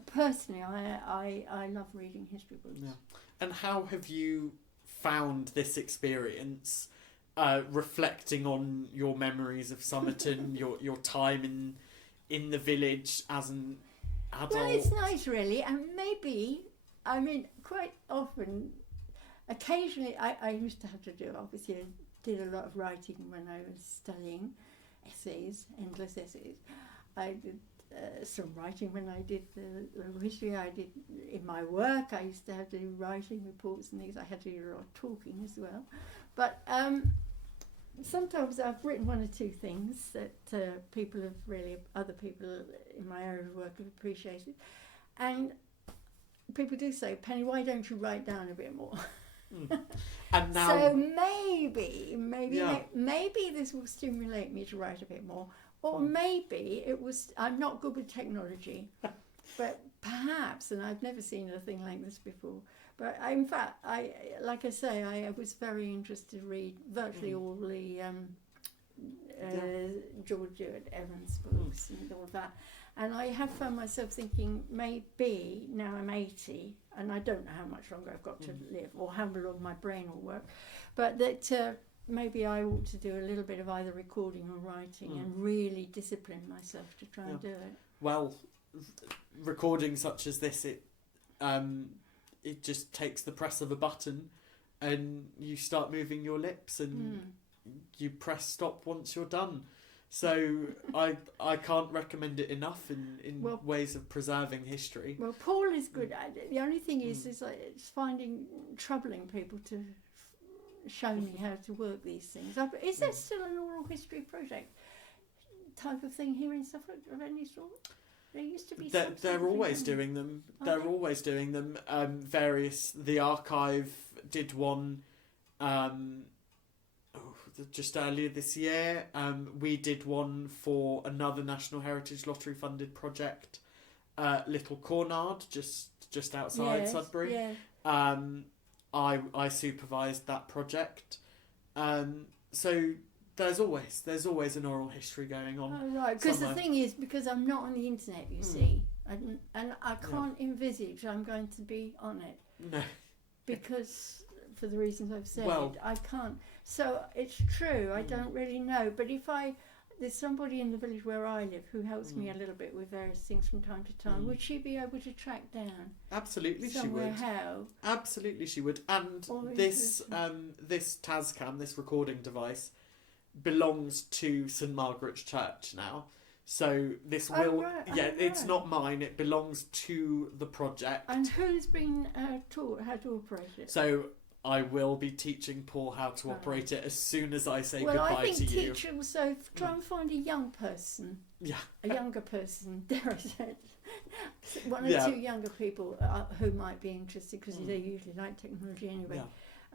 Personally, I love reading history books. Yeah. And how have you found this experience, reflecting on your memories of Somerton, your time in the village as an adult? Well, it's nice, really, and maybe, I mean, quite often, occasionally, I used to have to do, obviously, I did a lot of writing when I was studying essays, endless essays. I did some writing when I did the history. I did in my work. I used to have to do writing reports and things. I had to do a lot of talking as well. But sometimes I've written one or two things that other people in my area of work have appreciated. And people do say, Penny, why don't you write down a bit more? And now, so maybe this will stimulate me to write a bit more. Or maybe I'm not good with technology, but perhaps, and I've never seen anything like this before, but in fact, like I say, I was very interested to read virtually all the George Ewart Evans books and all that. And I have found myself thinking, maybe now I'm 80, and I don't know how much longer I've got to live, or how long my brain will work, but that maybe I ought to do a little bit of either recording or writing and really discipline myself to try and do it. Well, recording such as this, it just takes the press of a button and you start moving your lips and you press stop once you're done. So I can't recommend it enough in ways of preserving history. Well, Paul is good at it. The only thing is it's troubling people to show me how to work these things. Is there still an oral history project type of thing here in Suffolk of any sort? There used to be. They're always doing them. They're always doing them. The archive did one just earlier this year. We did one for another National Heritage Lottery funded project, Little Cornard, just outside Sudbury. Yeah. I supervised that project. So there's always an oral history going on. Oh, right, because the thing is, because I'm not on the internet, you see, and I can't envisage I'm going to be on it. No. Because for the reasons I've said. Well- I can't. So it's true. I don't really know. But if there's somebody in the village where I live who helps me a little bit with various things from time to time. Would she be able to track down Absolutely, she somewhere would. how? Absolutely, she would. And this Tascam, this recording device, belongs to St Margaret's Church now. So this will, it's not mine. It belongs to the project. And who's been taught how to operate it? So I will be teaching Paul how to operate it as soon as I say goodbye to you. Well, I think teach also, try and find a young person. Yeah. A younger person, dare I say. One or two younger people who might be interested, because they usually like technology anyway.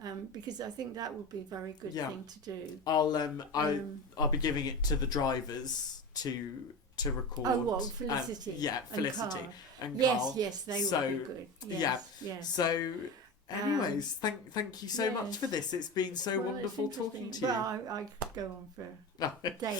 Yeah. Because I think that would be a very good thing to do. I'll be giving it to the drivers to record. Oh, well, Felicity. Felicity and Carl. Carl. Yes, they would be good. Yes, yes. So, anyways, thank you so much for this. It's been so wonderful talking to you. Well, I could go on for days.